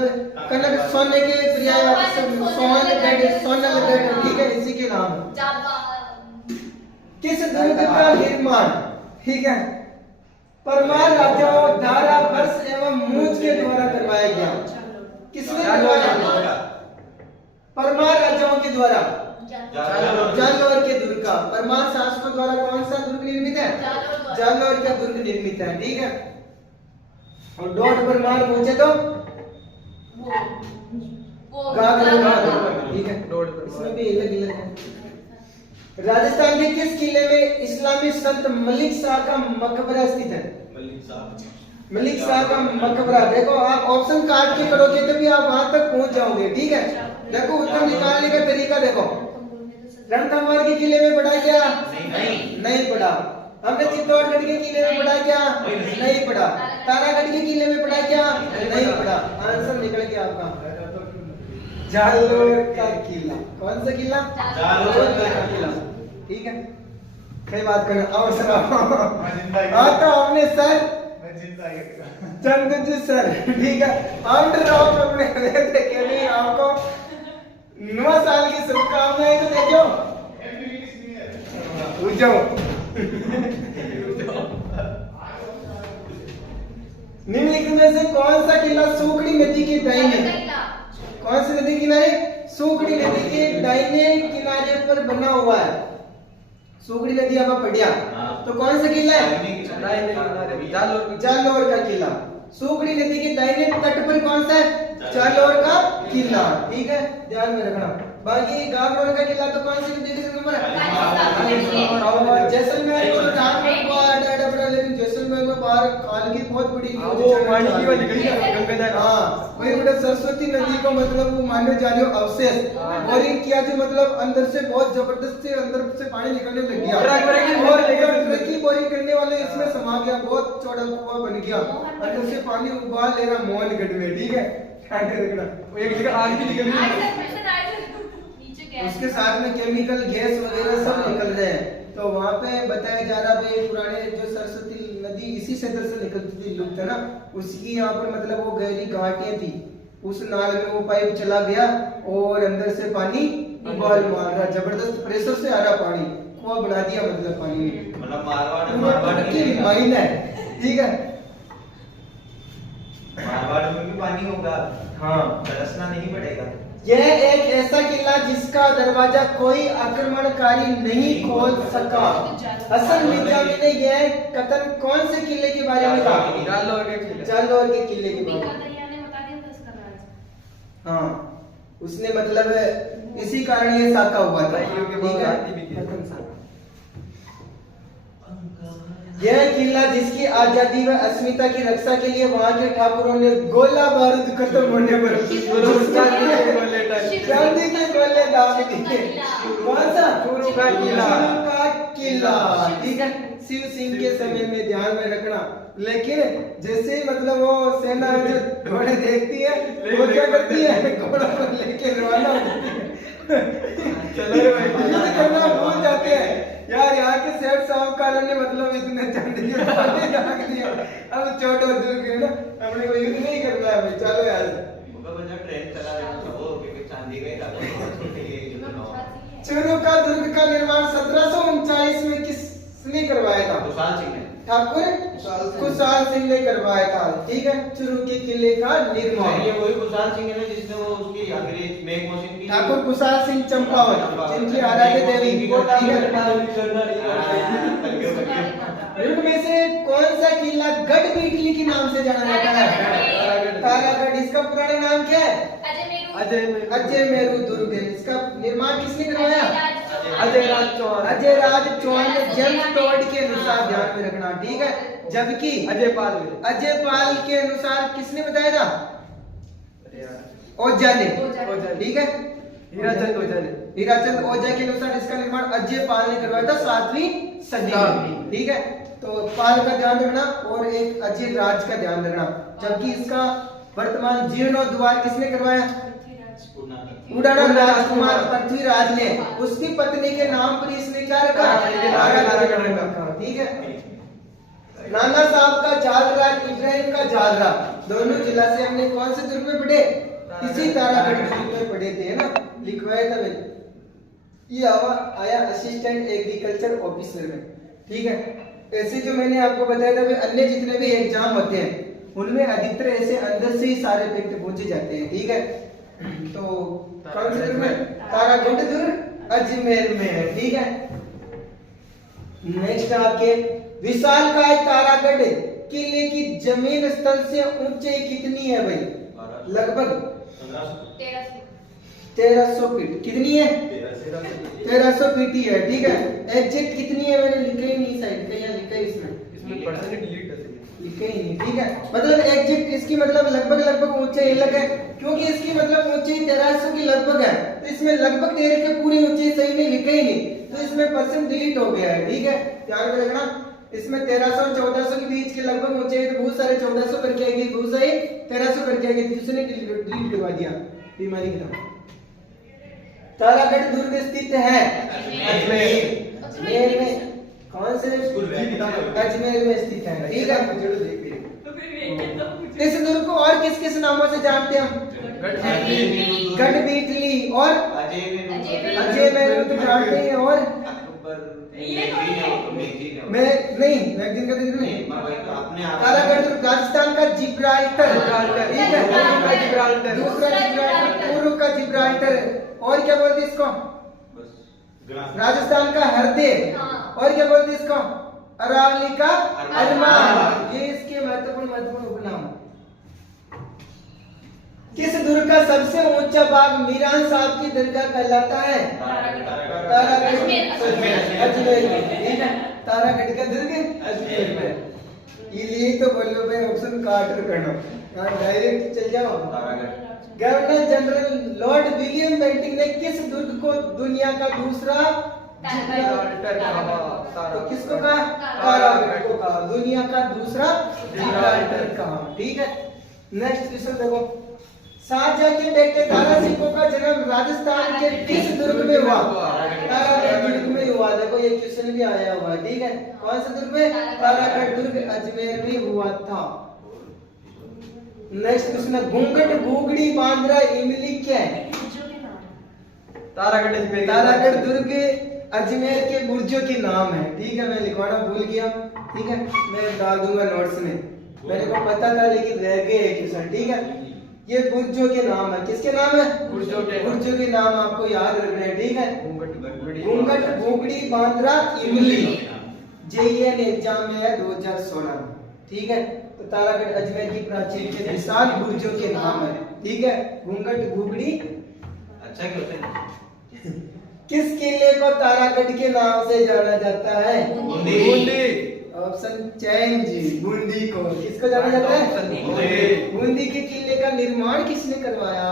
कनक सोने के पर्याय सोनल, ठीक है, इसी के नाम है। किस दुर्ग का निर्माण, ठीक है, परमार राजाओं दारा वर्ष एवं मूंछ के द्वारा करवाया गया? किसने करवाया? परमार राजाओं के द्वारा। जालौर के दुर्ग का। परमार शासकों द्वारा कौन सा दुर्ग निर्मित है? जालौर का दुर्ग निर्मित है। ठीक है, और डॉट परमार पूछे तो ठीक है, इसमें भी अलग है। राजस्थान के किस किले में इस्लामी संत मलिक शाह का मकबरा स्थित है? मलिक शाह का मकबरा। देखो आप ऑप्शन काट के करोगे तभी आप वहां तक पहुंच जाओगे। ठीक है, देखो उत्तर निकालने का तरीका देखो। रणथंभौर के किले में पढ़ा क्या? नहीं पढ़ा। हमने चित्तौड़गढ़ के किले में पढ़ा क्या? नहीं पढ़ा। तारागढ़ के किले में पढ़ा क्या? नहीं पढ़ा। आंसर निकल गया आपका जालौर का किला। कौन सा किला? जालौर का किला। ठीक है, सही बात करें। और सर हाँ, तो हमने सर चंद्रजी सर, ठीक है, हम अपने देखे नहीं आपको 9 साल की शुभकामनाएं तो देखो निम्नलिखित में से कौन सा किला सूखड़ी नदी के दाहिने, कौन सी नदी किनारे? सूखड़ी नदी के दाहिने किनारे पर बना हुआ है। सूखड़ी नदी आप पढ़िया, तो कौन सा किला है? जालौर का किला। सूखड़ी नदी के दाहिने तट पर कौन सा है? जालौर का किला। ठीक है, ध्यान में रखना। बाकी गागरोड का किला तो कौन सी नदी के नंबर है? और जैसलमेर को नाम लेकिन जैसलमेर में बाहर काल की बहुत बड़ी वही बेटा सरस्वती नदी को मतलब वो माने जा रहे हो अवशेष बोरिंग किया जो मतलब अंदर से बहुत जबरदस्त से अंदर से पानी निकलने लग गया और ट्रकी बोरिंग करने वाले इसमें समा गया, बहुत चौड़ा कुआं बन गया, अंदर से पानी उबाल ले रहा मोहनगढ़ में। ठीक है, ध्यान रखना। एक जगह आग भी निकल रही, उसके साथ में केमिकल गैस वगैरह सब निकल रहे हैं। तो वहाँ पे बताया जा रहा है पुराने जो सरस्वती नदी इसी क्षेत्र से निकलती थी, लुप्त है ना, उसकी यहाँ पर मतलब वो गहरी घाटियां थी, उस नाल में वो पाइप चला गया और अंदर से पानी उबाल मार रहा, जबरदस्त प्रेशर से आ रहा पानी, कुआं बना दिया मतलब पानी में, मतलब मारवाड़ की माइन है। ठीक है, मारवाड़ में भी पानी होगा, हाँ, तरसना नहीं पड़ेगा। यह एक ऐसा किला जिसका दरवाजा कोई आक्रमणकारी नहीं खोल सका। हसन मिर्जावी ने यह कथन कौन से किले के बारे में कहा? जालौर के किले के बारे में। हाँ, उसने मतलब इसी कारण ये साका हुआ था। ठीक है, यह किला जिसकी आजादी व अस्मिता की रक्षा के लिए वहां के ठाकुरों ने गोला बारूद खत्म होने पर चांदी के गोले दाग दिए। कौन सा? चूरू का किला। ठीक है, शिव सिंह के समय में, ध्यान में रखना। लेकिन जैसे ही मतलब वो सेना जो घोड़े देखती है वो क्या करती है? घोड़ा पर लेके रवाना होती है। युद्ध करना भूल जाते हैं यार। यहाँ के सेठ साहूकार ने मतलब इतने चांदी के गोले दाग दिए, अब छोटो दुर्ग है ना, हमने को युद्ध नहीं करना है भाई, चलो यार। ट्रेन चला रहे हो क्योंकि चांदी का चूरू का दुर्ग का निर्माण 1739 में किसने करवाया था? खुशहाल सिंह ने। ठाकुर खुशहाल सिंह ने करवाया था। ठीक है, चूरू के किले का निर्माण ये वही खुशहाल सिंह है जिसने वो उसकी अंग्रेज मेघ मौसिन की ठाकुर खुशहाल सिंह चंपावत जिनकी आराध्य देवी। दुर्ग में से कौन सा किला गढ़ बीटली के नाम से जाना जाता है? तारागढ़। इसका पुराना नाम क्या है? अजय मेरू दुर्ग है। इसका निर्माण किसने करवाया? अजय राज चौहान। अजय राज चौहान ने जेम्स टोड के अनुसार ध्यान में रखना, ठीक है। जबकि अजय पाल के अनुसार किसने बताया था? ओझा ने, ठीक है। हीराचंद ओझा ने। हीराचंद ओझा के अनुसार इसका निर्माण अजय पाल ने करवाया था 7वीं सदी में, ठीक है। तो पाल का ध्यान रखना और एक अजय राज का ध्यान रखना। जबकि इसका वर्तमान जीर्णोद्धार किसने करवाया? उड़ाड़ा राजकुमार पृथ्वीराज ने। उसकी पत्नी के नाम पर इसने क्या रखा? तारागढ़ रखा, ठीक है। नाना साहब का जालरा, इब्राहिम का जालरा, दोनों जिला से हमने कौन से दुर्ग में पढ़े? इसी तारागढ़ दुर्ग में पढ़े थे, है ना, लिखवाया था मैंने। ये आया असिस्टेंट एग्रीकल्चर ऑफिसर में, ठीक है। ऐसे जो मैंने आपको बताया था, अन्य जितने भी एग्जाम होते हैं उनमें अधिकतर ऐसे अंदर से ही सारे फैक्ट पूछे जाते हैं, ठीक है। तो कौन से दुर्ग में? तारागढ़ दुर्ग अजमेर में है, ठीक है। नेक्स्ट आपके विशालकाय तारागढ़ किले की जमीन स्थल से ऊंचाई कितनी है भाई? लगभग 1300 फीट। कितनी है? 1300 फीट ही है, ठीक है। एग्जैक्ट कितनी है मैंने लिखा ही नहीं, साइड पे या लिखा ही इसमें परसेंट डिलीट कर लिखा ही नहीं, ठीक है। मतलब एग्जैक्ट इसकी मतलब लगभग ऊंचाई अलग है, क्योंकि इसकी मतलब ऊंचाई 1300 की लगभग है, तो इसमें लगभग दे रखे, पूरी ऊंचाई सही में लिखा ही नहीं, तो इसमें परसेंट डिलीट हो गया है, ठीक है। ध्यान रखना, इसमें 1300 और 1400 के बीच के लगभग ऊंचाई, तो बहुत सारे 1400 करके आएगी, बहुत सारी 1300 करके आएगी, दूसरे ने डिलीट करवा दिया, बीमारी खत्म। तारागढ़ दुर्ग स्थित है अजमेर में। कौन से? अजमेर में स्थित है, ठीक है। इस दुर्ग को और किस किस नामों से जानते हैं हम? गढ़बीटली और अजय महल तो जानते हैं, और मैं नहीं मैगजीन का देख रही हूं। तारागढ़ दुर्ग राजस्थान का जिब्राल्टर, ठीक है। दूसरा जिब्राल्टर, पूर्व का जिब्राल्टर, और क्या बोलते हैं इसको? राजस्थान का हरदे, और क्या बोलते हैं इसको? अरावली का अरमान। ये इसके महत्वपूर्ण उपनाम। किस दुर्ग का सबसे ऊंचा भाग मीरान साहब की दरगाह कहलाता है? तारागढ़ अजमेर में, ठीक है। तारागढ़ का दुर्ग अजमेर में। ये तो बोलो भाई, ऑप्शन काट करना, डायरेक्ट चल जाओ। Governor general Lord William Bentinck ने किस दुर्ग को दुनिया का दूसरा तो किसको कहा? तारागढ़ को कहा, दुनिया का दूसरा जिब्राल्टर कहा, ठीक है। नेक्स्ट क्वेश्चन देखो, शाहजहां के बेटे दारा सिंह का जन्म राजस्थान के किस दुर्ग में हुआ? तारागढ़ दुर्ग में हुआ। देखो ये क्वेश्चन भी आया हुआ है, ठीक है। कौन से दुर्ग में? तारागढ़ दुर्ग अजमेर में हुआ था। नेक्स्ट क्वेश्चन, घूंघट, घूगड़ी, बांद्रा, इमली क्या है? तारागढ़ दुर्ग अजमेर के बुर्जों के नाम है, ठीक है। मैं लिखवाना भूल गया, ठीक है, मैं डाल दूंगा नोट्स में, मेरे को पता था लेकिन रह गए क्वेश्चन, ठीक है। ये बुर्जों के नाम है, किसके नाम है? बुर्जों के नाम आपको याद रखने हैं, ठीक है। घूंघट, घूगड़ी, बांद्रा, इमली JEN एग्जाम में है 2016 में, ठीक है। तो तारागढ़ अजमेर की प्राचीन के विशाल बुर्जों के नाम है, ठीक है। घूंघट, घूगड़ी। अच्छा क्या होता है? किस किले को तारागढ़ के नाम से जाना जाता है? बूंदी। ऑप्शन चेंज, बूंदी को। किसको जाना जाता है? बूंदी के किले का निर्माण किसने करवाया?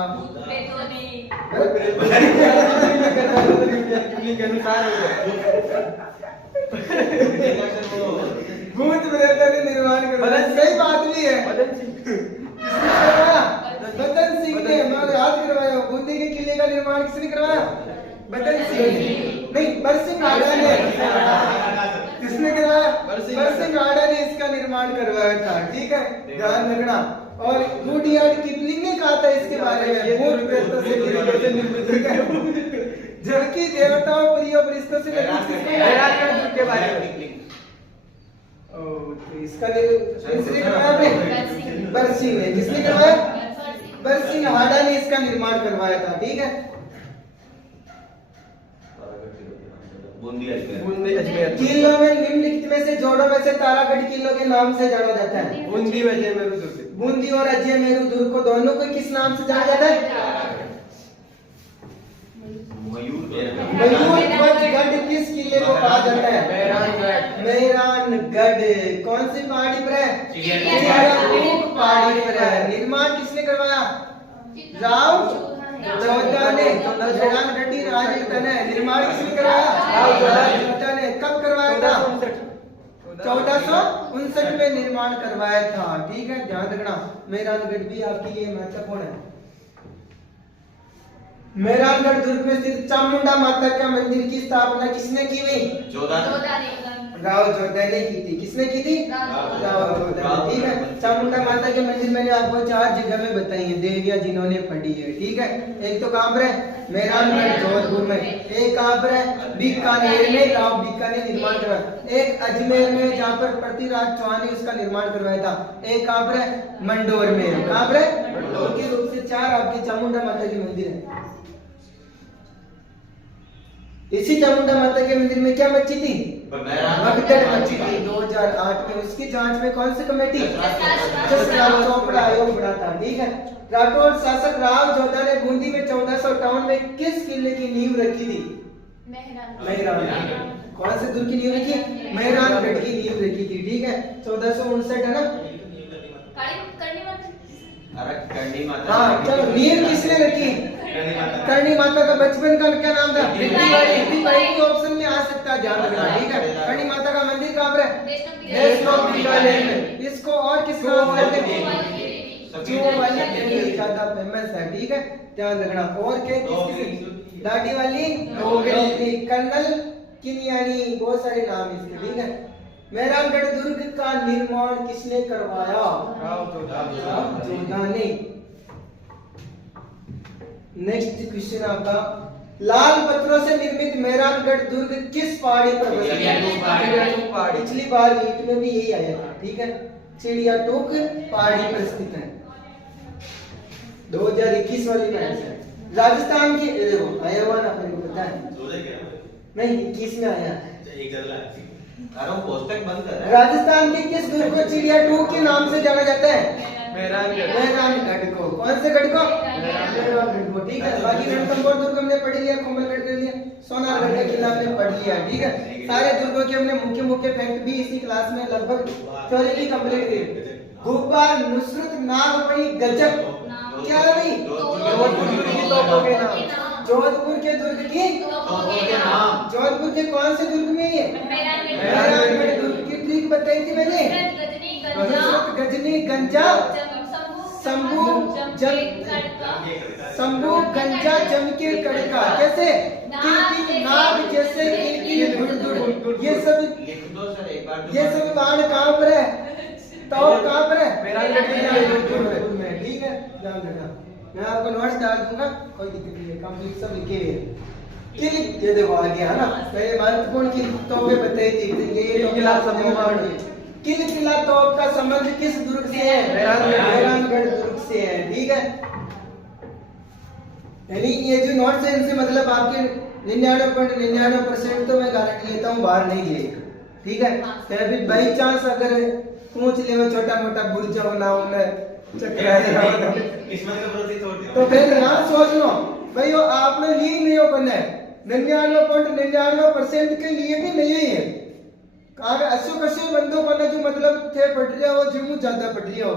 भूत प्रेतों ने निर्माण करवाया, सही बात भी है। किसने करवाया? बदन सिंह ने, याद करवाया। बूंदी के किले का निर्माण किसने करवाया? बदन सिंह ने, नहीं बरसिंह आड़ा ने। किसने करवाया? बरसिंह आड़ा ने इसका निर्माण करवाया था, ठीक है, ध्यान रखना। और रुडयार्ड किपलिंग ने कहा था इसके बारे में, भूत प्रेतों से निर्मित, ठीक है। जबकि देवताओं, प्रियो, फरिश्तों से निर्मित के बारे में। तो इसका किसने करवाया? बरसिंह ने। किसने करवाया? बरसिंह आड़ा ने इसका निर्माण करवाया था, ठीक है। किलों में निम्नलिखित में से जोड़ों में से तारागढ़ किलों के नाम से जाना जाता है? बूंदी और अजमेर दुर्ग। बूंदी और अजमेर दुर्ग को दोनों को किस नाम से जाना जाता है? मयूरध्वजगढ़ किस किले को कहा जाता है? मेहरानगढ़। कौन सी पहाड़ी पर है? चिड़ियाटूक पहाड़ी पर है। निर्माण किसने करवाया? राव चौधरी ने। मेहरानगढ़ी राजस्थान है। निर्माण किसने करवाया? राव चौधरी ने। कब करवाया था? 1459 में निर्माण करवाया था। ठीक है, ध्यान रखना। मेहरानगढ़ भी आपके लिए महत्वपूर्ण है। मेहरानगढ़ दुर्ग में स्थित चामुंडा माता का मंदिर की स्थापना किसने की हुई? राव जोधा ने की थी। किसने की थी? राव जोधा। ठीक है, चामुंडा माता के मंदिर मैंने आपको 4 जगह में बताई है देवियां जिन्होंने पढ़ी है। ठीक है, एक तो कहां पर है? मेहरानगढ़ जोधपुर में। एक कहां पर है? बीकानेर में, राव बीका ने निर्माण करवाया। एक अजमेर में जहां पर पृथ्वीराज चौहान ने उसका निर्माण करवाया था। एक कहां पर है? मंडोर में। कहां पर है? मंडोर के रूप से 4 आपकी चामुंडा माता की मंदिर है। इसी चामुंडा माता के मंदिर में क्या मच्छी थी? भगदड़ मच्छी थी 2008 में। उसकी जांच में कौन सी कमेटी? जसराज चोपड़ा आयोग बना था। ठीक है, राठौर शासक राव जोधा ने बूंदी में 1458 में किस किले की नींव रखी थी? मेहरानगढ़। कौन से दुर्ग की नींव रखी? मेहरानगढ़ की नींव रखी थी। ठीक है, 1459 है ना। हाँ, चलो नींव किसने रखी? करणी माता का बचपन का क्या नाम था? रिद्धि बाई के ऑप्शन में आ सकता है, ध्यान रखना। ठीक है, करणी माता का मंदिर कहाँ पर है? वैष्णो बीकानेर में। इसको और किसका नाम कहते हैं? जो वाली देवी ज्यादा फेमस है। ठीक है, ध्यान रखना। और क्या? दाढ़ी वाली डोगरी, कर्नल किनियानी, बहुत सारे नाम इसके। ठीक है, मेहरानगढ़ दुर्ग का निर्माण किसने करवाया? राव जोधा ने। नेक्स्ट क्वेश्चन आपका, लाल पत्थरों से निर्मित मेहरानगढ़ दुर्ग किस पहाड़ी पर बना? पिछली बार नीट में भी यही आया था। ठीक है, चिड़ियाटूक पहाड़ी पर स्थित है। 2021 वाली में आंसर। राजस्थान की देखो आया हुआ ना, आपको पता है? नहीं, 21 में आया। राजस्थान के किस दुर्ग को चिड़ियाटूक के नाम से जाना जाता है? मेहरानगढ़ को। कौन से गढ़ को? मेहरानगढ़ को। ठीक है, बाकी रणथंभौर दुर्ग हमने पढ़ लिया, कुंभलगढ़ कर लिया, सोनारगढ़ का किला हमने पढ़ लिया। ठीक है, सारे दुर्गों के हमने मुख्य फैक्ट भी इसी क्लास में लगभग थ्योरी भी कंप्लीट की। भूपा नुसरत नागपणी गजब क्या रही? जोधपुर के दुर्ग की जोधपुर के कौन से दुर्ग में है? मेहरानगढ़ दुर्ग की ट्रिक बताई थी मैंने। गजनी गंजा शंभू गंजा जम के कड़का। कैसे? किलकिल नाग जैसे किलकिल धुड़। ये सब बाण कहाँ पर है? तो कहाँ पर है? मेहरानगढ़ में। ठीक है, ध्यान रखना। मैं आपको नोट्स डाल दूंगा, कोई दिक्कत नहीं है, कंप्लीट सब लिखे हुए हैं। ये देखो आ गया है ना। पहले महत्वपूर्ण की तोपें बताई थी। ये किल किला तोप का संबंध किस दुर्ग से है? मेहरानगढ़ दुर्ग से है। ठीक है, यानी ये जो नोट्स है इनसे मतलब आपके 99.99% तो मैं गारंटी लेता हूँ बाहर नहीं जाएगा। ठीक है, फिर बाई चांस अगर पूछ ले में छोटा मोटा भूल जाओ ना तो फिर यहाँ सोच लो भाई वो आपने लिए नहीं हो बनना है। 99.99% के लिए भी नहीं है। कागज 80 बंदों को जो मतलब थे पढ़ रहे हो जो ज्यादा पढ़ रहे हो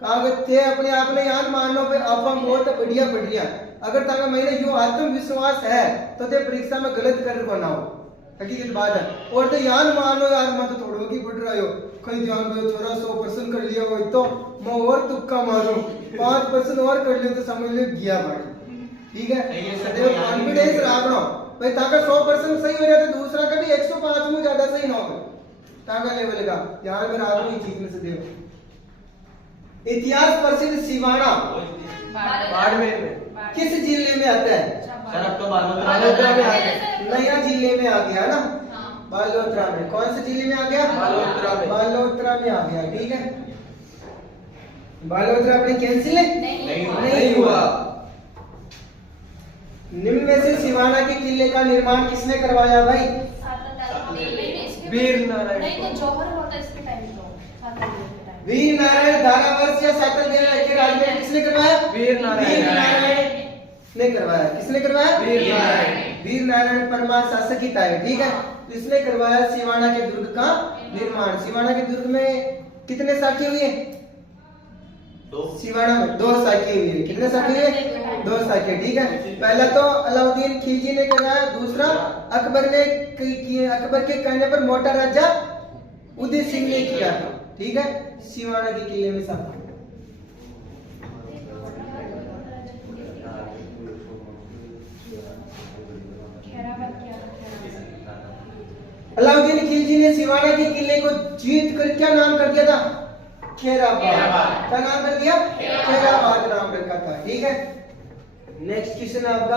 कागज थे अपने आप ने याद मानो पे आप बहुत बढ़िया पढ़ लिया। अगर ताका मेरे जो आत्मविश्वास है तो ते परीक्षा में गलत कर बनाओ हकीकत बात है। और तो याद मान लो यार मैं तो थोड़ा की पढ़ रहा हो कोई ध्यान दो थोड़ा 100% कर लिया हो तो मैं और तुक्का मारो 5% और कर लियो तो समझ लो गया भाई। ठीक है, सदैव कॉन्फिडेंस रखना भाई ताका 100% सही हो जाए तो दूसरा का भी 105 में ज्यादा सही ना होगा ताका लेवल का ध्यान में रखो ये चीज में सदैव। इतिहास प्रसिद्ध सिवाना बाड़मेर में किस जिले में आता है? सर अब तो बालोतरा में आता है। नया जिले में आ गया ना बालोतरा में। कौन से जिले में आ गया? बालोतरा में आ गया। ठीक है, बालोतरा अपने कैंसिल नहीं हुआ। निम्न में से सिवाना के किले का निर्माण किसने करवाया भाई? वीर नारायण। वीर नारायण धारावर्ष या सातल देव के राज में किसने करवाया? वीर नारायण। ने करवाया। किसने करवाया? वीर नारायण। वीर नारायण परमार शासक ही था ये, ठीक है। तो इसने करवाया सिवाना के दुर्ग का निर्माण। सिवाना के दुर्ग में कितने साखी हुए? सिवाना में 2 साखी हुई है। कितने साखी हुए? 2 साखी, ठीक है। पहला तो अलाउद्दीन खिलजी ने कराया, दूसरा अकबर के कहने पर मोटा राजा उदय सिंह ने किया था, ठीक है। सिवाना के किले में साखी। अलाउद्दीन खिलजी ने सिवाना के किले को जीत कर क्या नाम कर दिया था? खैराबाद। क्या नाम कर दिया? खैराबाद नाम रखा था, ठीक है। नेक्स्ट क्वेश्चन आपका,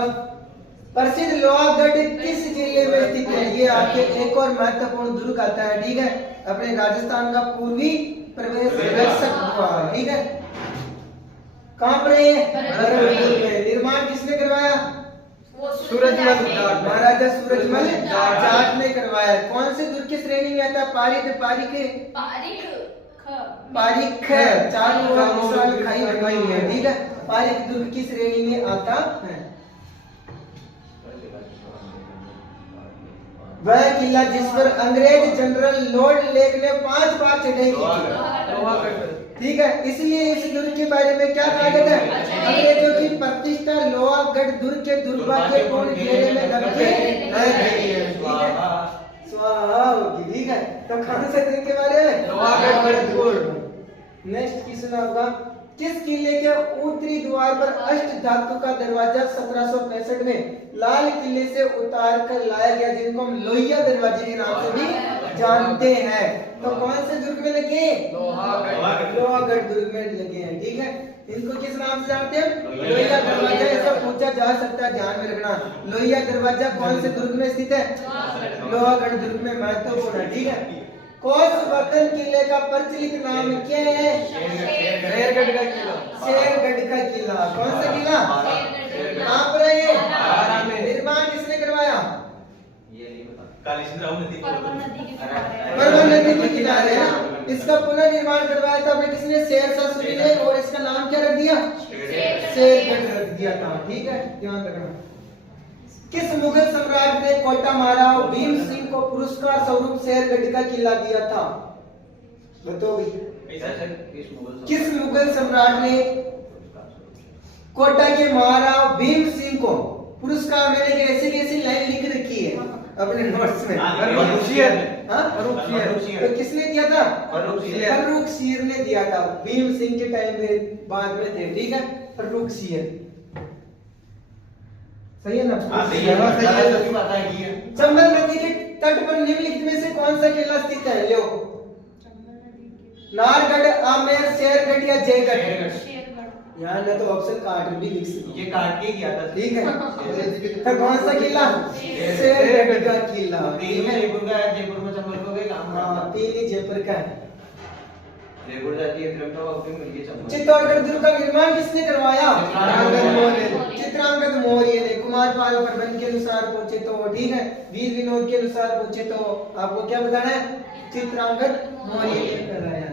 प्रसिद्ध लोहागढ़ किस जिले में स्थित है? ये आपके एक और महत्वपूर्ण दुर्ग आता है, ठीक है। अपने राजस्थान का पूर्वी प्रवेश द्वार, ठीक है। कहाँ पर है? भरतपुर में। निर्माण किसने करवाया? सूरजमल महाराजा सूरजमल जाट ने करवाया। कौन से दुर्ग की श्रेणी में आता है? पारीख, चारों ओर विशाल खाई बनाई हुई है, ठीक है। पारीख दुर्ग की श्रेणी में आता है। वह किला जिस पर अंग्रेज जनरल लॉर्ड लेक ने 5 बार चढ़ाई की थी, ठीक है। इसलिए इस दुर्ग के बारे में क्या कहा जाता है? अंग्रेजों की प्रतिष्ठा लोहागढ़ दुर्ग के दुर्भाग्यपूर्ण घेरे में लग गई है, स्वाहा होगी, ठीक है। तो कौन से दुर्ग के बारे में? लोहागढ़। नेक्स्ट क्वेश्चन आपका, किस किले के उत्तरी द्वार पर अष्ट धातु का दरवाजा 1765 में लाल किले से उतार कर लाया गया, जिनको हम लोहिया दरवाजे के नाम से भी जानते हैं? तो कौन से दुर्ग में लगे? लोहागढ़ दुर्ग में लगे हैं, ठीक है। इनको किस नाम से जानते हैं? लोहिया दरवाजा। ऐसा पूछा जा सकता है, ध्यान में रखना। लोहिया दरवाजा कौन से दुर्ग में स्थित है? लोहागढ़ दुर्ग में, महत्वपूर्ण है, ठीक है। कोसबक्कन किले का प्रचलित नाम क्या है? शेरगढ़ का किला। शेरगढ़ का किला। कौन सा किला? कहाँ पर है ये? निर्माण किसने करवाया? परवन नदी के किनारे है ना। इसका पुनर्निर्माण करवाया था अपने किसने? शेरशाह सूरी ने। और इसका नाम क्या रख दिया? शेरगढ़ रख दिया था, ठीक है, ध्यान रखना। किस मुगल सम्राट ने कोटा महाराव भीम सिंह को पुरस्कार स्वरूप शेरगढ़ का किला दिया था? बताओ किस मुगल सम्राट ने कोटा के महाराव भीम सिंह को पुरस्कार? मैंने कैसे कैसी लाइन लिख रखी है अपने नोट्स में। तो किसने दिया था? फर्रुख शीर ने दिया था। भीम सिंह के टाइम में बाद में थे, ठीक है, फर्रुख शीर। सही है ना? चंबल नदी के तट पर निम्नलिखित में से कौन सा किला स्थित है? लो, नारगढ़, आमेर, शेरगढ़ या जयगढ़? यहाँ ना तो ऑप्शन काट भी लिख सकते, ये काट के किया था, ठीक है। तो कौन सा किला? शेरगढ़ का किला, ठीक है। जयपुर में चंबल को गए। हाँ, तीन ही जयपुर का है। जयपुर जाती है फिर तो ऑप्शन मिल गई चंबल। चित्तौड़गढ़ दुर्ग का निर्माण किसने करवाया? चित्रांगद मौर्य ने। कुमारपाल प्रबंध के अनुसार पूछे तो, ठीक है, वीर विनोद के अनुसार पूछे तो आपको क्या बताना है? चित्रांगद मौर्य ने कराया।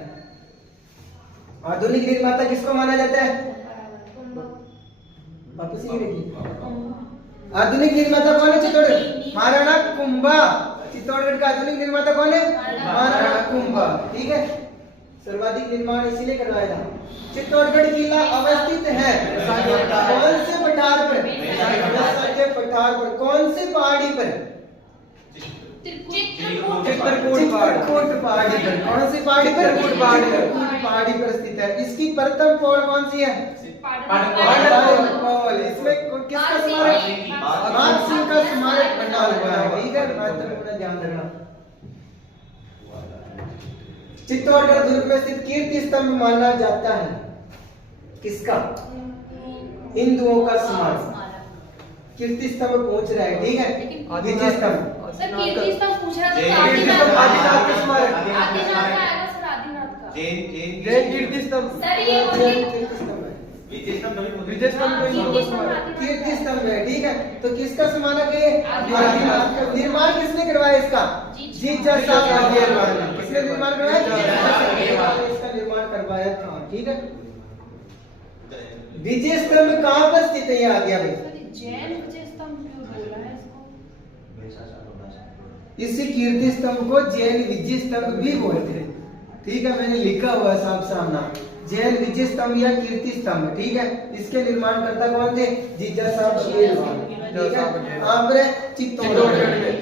आधुनिक निर्माता किसको माना जाता है? वापस ही देखिए, आधुनिक निर्माता कौन है चित्तौड़गढ़? महाराणा कुंभा। चित्तौड़गढ़ का आधुनिक निर्माता कौन है? महाराणा कुंभा, ठीक है। सर्वाधिक निर्माण इसीलिए करवाया था। चित्तौड़गढ़ किला अवस्थित है कौन से पठार पर? पठार पर। कौन से पहाड़ी पर? चित्रकूट पहाड़ी पर। कौन सी पहाड़ी पर? चित्रकूट पहाड़ी पर स्थित है। इसकी प्रथम पौड़ कौन सी है? इसमें किसका स्मारक? मान सिंह का स्मारक बना हुआ है, ठीक है, महत्वपूर्ण ध्यान रखना। चित्तौड़गढ़ दुर्ग में स्थित कीर्ति स्तंभ माना जाता है किसका? हिंदुओं का स्मारक। कीर्ति स्तंभ पूछ रहा है, ठीक है, विजय स्तंभ। सर कीर्ति स्तंभ पूछ रहा था, आदिनाथ का स्मारक। आदिनाथ का आएगा सर, आदिनाथ का। जैन कीर्ति स्तंभ। सर ये बोलिए कीर्ति स्तंभ है। विजय स्तंभ कीर्ति स्तंभ है, ठीक है। तो किसका स्मारक है? आदिनाथ का। निर्माण किसने करवाया इसका? जीजा साहब ने। किसने निर्माण करवाया? इसका निर्माण करवाया था, ठीक है। विजय स्तंभ कहाँ पर स्थित है? ये आ गया भाई। जैन विजय स्तंभ क्यों बोला है इसको? इसी कीर्ति स्तंभ को जैन विजय स्तंभ भी बोलते हैं। ठीक है, मैंने लिखा हुआ है साफ सामना, जैन विजय स्तंभ या कीर्ति स्तंभ। ठीक है, इसके निर्माण करता कौन थे? जीजा साहब शेरवाल। ठीक है, आपने चित्तौड़गढ़ में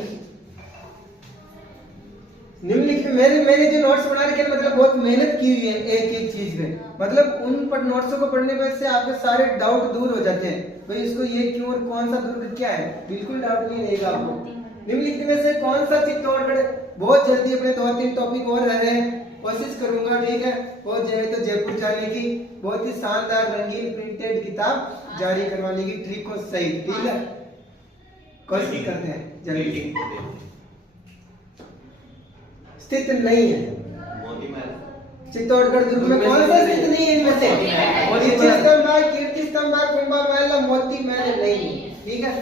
निम्नलिखित मैंने जो नोट्स बना रखे हैं, मतलब बहुत मेहनत की हुई है एक एक चीज में, मतलब उन पर नोट्सों को पढ़ने पर से आपके सारे डाउट दूर हो जाते हैं। भाई इसको ये क्यों और कौन सा दुर्ग क्या है, बिल्कुल डाउट नहीं रहेगा आपको। निम्नलिखित में से कौन सा चित्तौड़गढ़, बहुत जल्दी अपने 2-3 टॉपिक और रह रहे हैं, कोशिश करूंगा। ठीक है, हो जाए तो जयपुर जाने की, बहुत ही शानदार रंगीन प्रिंटेड किताब जारी करवाने की ट्रिक को सही। ठीक है, कोशिश करते हैं जल्दी। स्थित नहीं है चित्तौड़गढ़ दुर्ग में, कौन सा स्थित नहीं है इनमें से? विजय स्तंभ, कीर्ति स्तंभ, कुंभा महल, मोती महल नहीं है। ठीक है,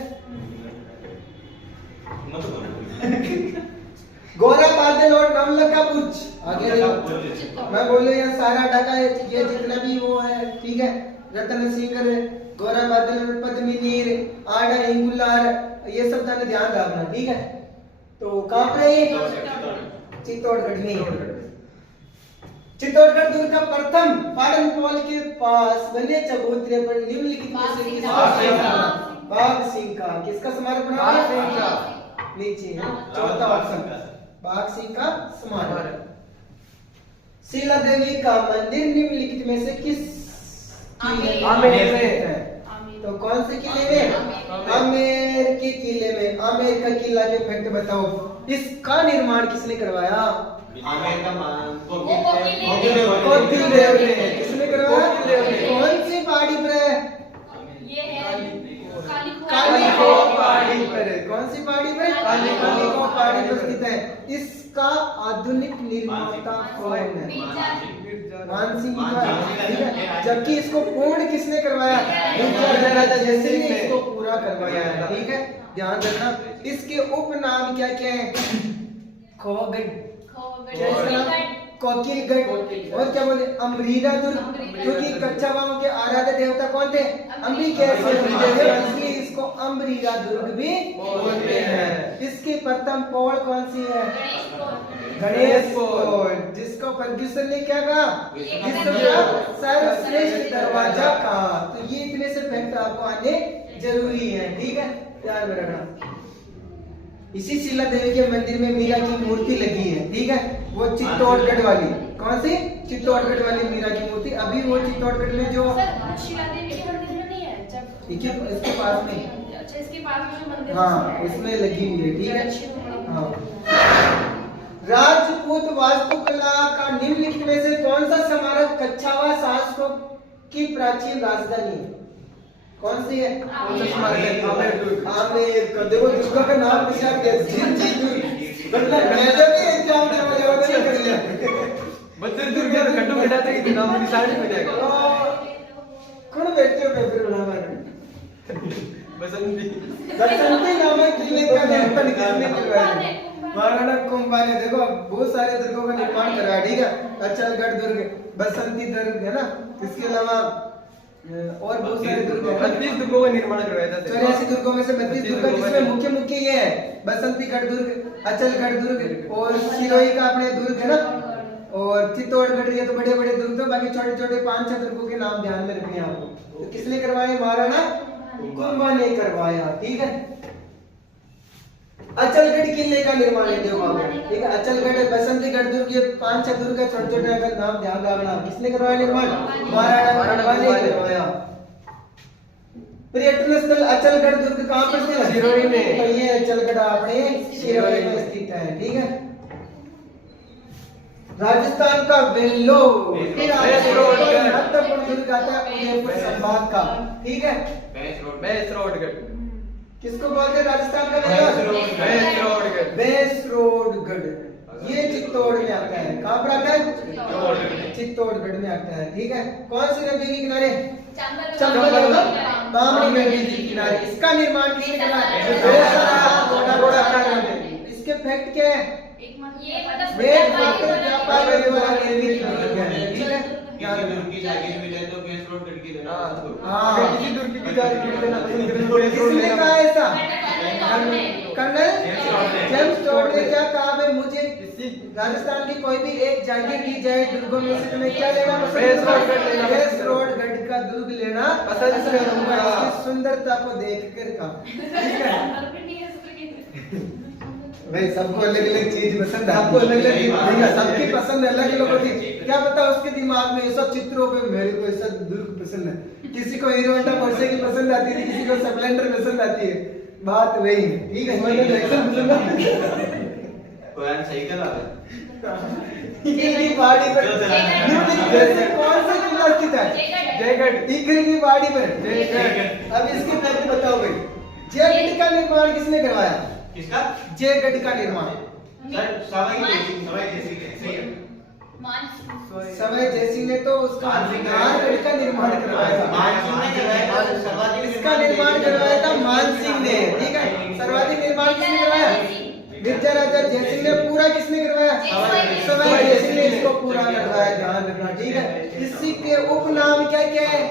गोरा बादल और नमल का पुछ आगे मैं बोले ये सारा डाटा ये जितना भी वो है। ठीक है, रतन सिंह, गोरा बादल, पद्मी नीर, आड़ा हिंगुलार, ये सब जाने ध्यान रखना। ठीक है, तो कहां पे है? चित्तौड़गढ़ में। चित्तौड़गढ़ दुर्ग का प्रथम पाटन पोल के पास बने चबूतरे पर निम्नलिखित में से बाघ सिंह का किसका स्मारक बना है? नीचे है चौथा ऑप्शन, बाघ सिंह का स्मारक। शीला देवी का मंदिर निम्नलिखित में से किस आमेर में है? तो कौन से किले में? आमेर के किले में। आमेर का किला के फैक्ट बताओ, इसका निर्माण किसने करवाया? आमेर का कोकिल देव ने। किसने करवाया? कौन सी पहाड़ी पर है? ये है कालीको पहाड़ी पर। कौन सी पहाड़ी पर? कालीको पहाड़ी पर स्थित है। इसका आधुनिक निर्माता कौन है? मानसिंह का। ठीक है, जबकि इसको पूर्ण किसने करवाया? राजा जैसे ने इसको पूरा करवाया है। ठीक है, ध्यान रखना। इसके उपनाम क्या क्या है? खोगढ़, कोकिलगढ़, और क्या बोले? अमरीरा दुर्ग, क्योंकि कच्छावाओं के आराध्य देवता कौन थे? अंबिकेश्वर, इसलिए इसको अमरीरा दुर्ग भी बोलते हैं। इसकी प्रथम पौड़ कौन सी है? गणेश पौड़, जिसको फर्ग्यूसन ने क्या कहा? विश्व का सर्वश्रेष्ठ दरवाजा कहा। तो ये इतने से फैक्ट आपको आने जरूरी है। ठीक है, ध्यान में रखना। इसी शीला देवी के मंदिर में मीरा की मूर्ति लगी है। ठीक है, वो चित्तौड़गढ़ वाली। कौन सी? चित्तौड़गढ़ वाली मीरा की मूर्ति। अभी वो चित्तौड़गढ़ में जो शीला देवी के मंदिर में नहीं है, इसके पास में। अच्छा, इसके पास में जो मंदिर हाँ, उसमें लगी हुई है। ठीक है, हाँ। राजपूत वास्तुकला का निम्नलिखित में से कौन सा स्मारक कच्छावा शासकों की प्राचीन राजधानी है? कौन सी है? आमेर का। देखो दुर्गा का नाम पूछा गया, मतलब मैंने भी एग्जाम में कर लिया। बच्चे दुर्गा का कट्टू बैठाते ही नाम निशान हो जाएगा। कौन बैठते हो पेपर बनाने? बसंती नामक किले का निर्माण किसने करवाया? महाराणा कुंभा ने। देखो बहुत सारे दुर्गों का निर्माण कराया। ठीक है, अचलगढ़ दुर्ग, बसंती दुर्ग है ना, इसके अलावा और बहुत सारे दुर्ग हैं। 32 दुर्गों का निर्माण करवाया था। 84 दुर्गों में से 32 दुर्ग, जिसमें मुख्य मुख्य ये है बसंतीगढ़ दुर्ग, अचलगढ़ दुर्ग और सिरोही का अपने दुर्ग है ना, और चित्तौड़गढ़। ये तो बड़े बड़े दुर्ग थे, बाकी छोटे छोटे 5-6 दुर्गों के नाम ध्यान में रखने हैं आपको। तो किसने करवाया? महाराणा कुंभा ने करवाया। ठीक है, अचलगढ़ किले का निर्माण है। देखो ठीक है, अचलगढ़, बसंतीगढ़ दुर्ग, ये 5-6 दुर्ग है छोटे छोटे, अगर नाम ध्यान रखना। किसने करवाया निर्माण? महाराणा कुंभा ने करवाया। पर्यटन स्थल अचलगढ़ दुर्ग कहाँ पर स्थित है? सिरोही में। तो ये अचलगढ़ अपने सिरोही में स्थित है। ठीक है, राजस्थान का वेल्लोर महत्वपूर्ण दुर्ग आता है उदयपुर संभाग का। ठीक है, बेसरोडगढ़। किसको बोलते हैं राजस्थान का बेसरोडगढ़। बेसरोडगढ़, ये चित्तौड़ में आता है। कहाँ पर आता है? चित्तौड़गढ़ में आता है। ठीक है, कौन सी नदी के किनारे? चंबल बामनी नदी के किनारे। इसका निर्माण किसने करा? इसके फैक्ट क्या है? ये मतलब वेद व्यापार करने वाला निर्मित दुर्ग है। ठीक है, किसी दुर्ग की जागीर मिले तो कैसे बेस रोड गढ़ की लेना हाँ। पसंद करो। हाँ। अगर किसी दुर्ग की जा रही है लेना पसंद करेंगे, बेस रोड किसने लेना कहा ऐसा? कर्नल कर्नल जेम्स टोड ने क्या कहा भाई? मुझे किसी राजस्थान की कोई भी एक जागीर दी जाए दुर्गों में से, तुम्हें क्या लेना पसंद बेस रोड करूंगा? गढ़ लेना बेस पसंद रोड गढ़ का दुर्ग लेना पसंद करूंगा, करूंगा। इसकी सुंदरता को देखकर का। ठीक है भाई, सबको अलग अलग चीज पसंद है, सबको अलग अलग ठीक है, सबकी पसंद अलग लोगों की। क्या पता उसके दिमाग में ये सब चित्रों पे मेरे को ऐसा दुर्ग पसंद है, किसी को हीरो होंडा पोर्शे की पसंद आती है, किसी को स्प्लेंडर पसंद आती है, बात वही है। ठीक है, मैंने जैक्सन पसंद है। कोई यार सही कर रहा है। इकरी की पहाड़ी पर न्यूटन से कौन सा किला स्थित है? जयगढ़। इकरी की पहाड़ी पर। जयगढ़। अब इसके फैक्ट बताओ भाई, जयगढ़ का निर्माण किसने करवाया? किसका? जयगढ़ का निर्माण सर सवाई जैसी सही है। सवाई जयसिंह ने तो उसका नारगढ़ का निर्माण करवाया था। इसका निर्माण करवाया था मान सिंह ने। ठीक है, सर्वाधिक निर्माण किसने करवाया? विजय राजा जयसिंह ने। पूरा किसने करवाया? सवाई जयसिंह ने इसको पूरा करवाया, ध्यान रखना। ठीक है, इसी के उपनाम क्या क्या है?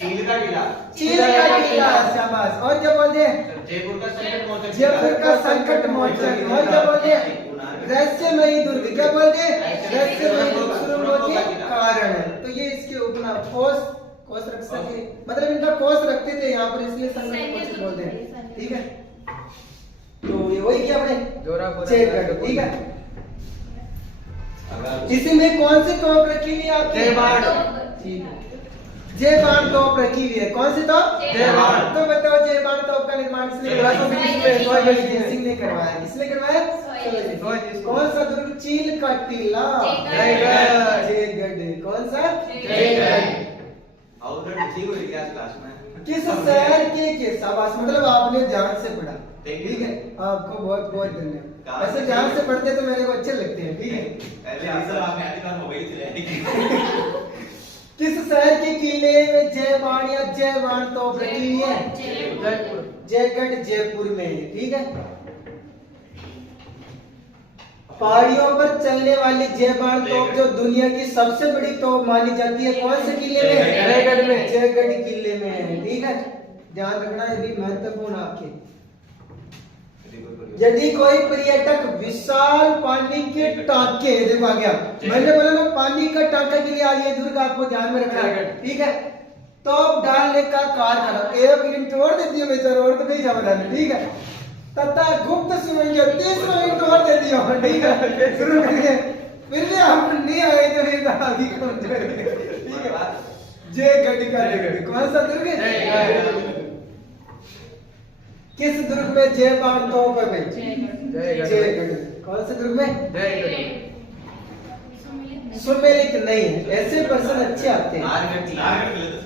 चील का किला। चील का किला, शाबाश। और क्या बोलते हैं? जयपुर का संकट मोचन। जयपुर का संकट मोचन। और क्या बोलते हैं? रहस्यमयी दुर्ग। क्या बोलते हैं? रहस्यमयी दुर्ग शुरू के कारण। तो ये इसके उपनाम। कोस रख सके, मतलब इनका कोस रखते थे यहाँ पर, इसलिए संकट मोचन बोलते हैं। ठीक है, तो ये वही क्या अपने जोरापुर। जयगढ़। ठीक है, इसी में कौन सी तोप रखी हुई है आपकी? जयबाण। ठीक है, जयबाण तोप रखी हुई है। कौन सी तोप? जयबाण। तो बताओ, जयबाण तोप का निर्माण किसने करवाया? सवाई जयसिंह ने करवाया। किसने करवाया? जयसिंह। कौन सा दुर्ग? चील का टीला। जयगढ़। जयगढ़। कौन सा? जयगढ़। और ठीक हो गया क्लास में। किस शहर के शाबाश, मतलब आपने ध्यान से पढ़ा। Thank you. ठीक है, आपको बहुत बहुत धन्यवाद। कहाँ ऐसे से? ध्यान से पढ़ते तो मेरे को अच्छे लगते हैं। ठीक है, पहले आंसर आपने अधिकार मोबाइल से ले। किस शहर के किले में जयबाण या जयबाण तोप रखी हुई है? जयपुर। जयगढ़ जयपुर में है। ठीक है, पहाड़ियों पर चलने वाली जयबाण तोप जो दुनिया की सबसे बड़ी तोप मानी जाती है, कौन से किले में? जयगढ़ में। जयगढ़ किले में है। ठीक है, ध्यान रखना, ये भी महत्वपूर्ण आपके। यदि कोई पर्यटक विशाल पानी के टांके, देखो आ गया, मैंने बोला ना पानी का टांका के लिए आ गया दुर्ग, आपको ध्यान में रखना है। ठीक है, तो डालने का कार्य करो। एक मिनट और दे दियो बेचारा, और तो नहीं जाओ। ठीक है, तथा गुप्त सुनेंगे 30 मिनट और दे दियो। ठीक है, शुरू करिए। फिर भी आप नहीं आए तो फिर आगे कौन जाएगा? ठीक है, जयगढ़ का दुर्ग। कौन सा दुर्ग? जयगढ़। किस दुर्ग में जयबाण तोप है भाई? जयगढ़। जयगढ़। कौन से दुर्ग में? जयगढ़। सुमेलित नहीं है, ऐसे पर्सन अच्छे आते हैं। नारगढ़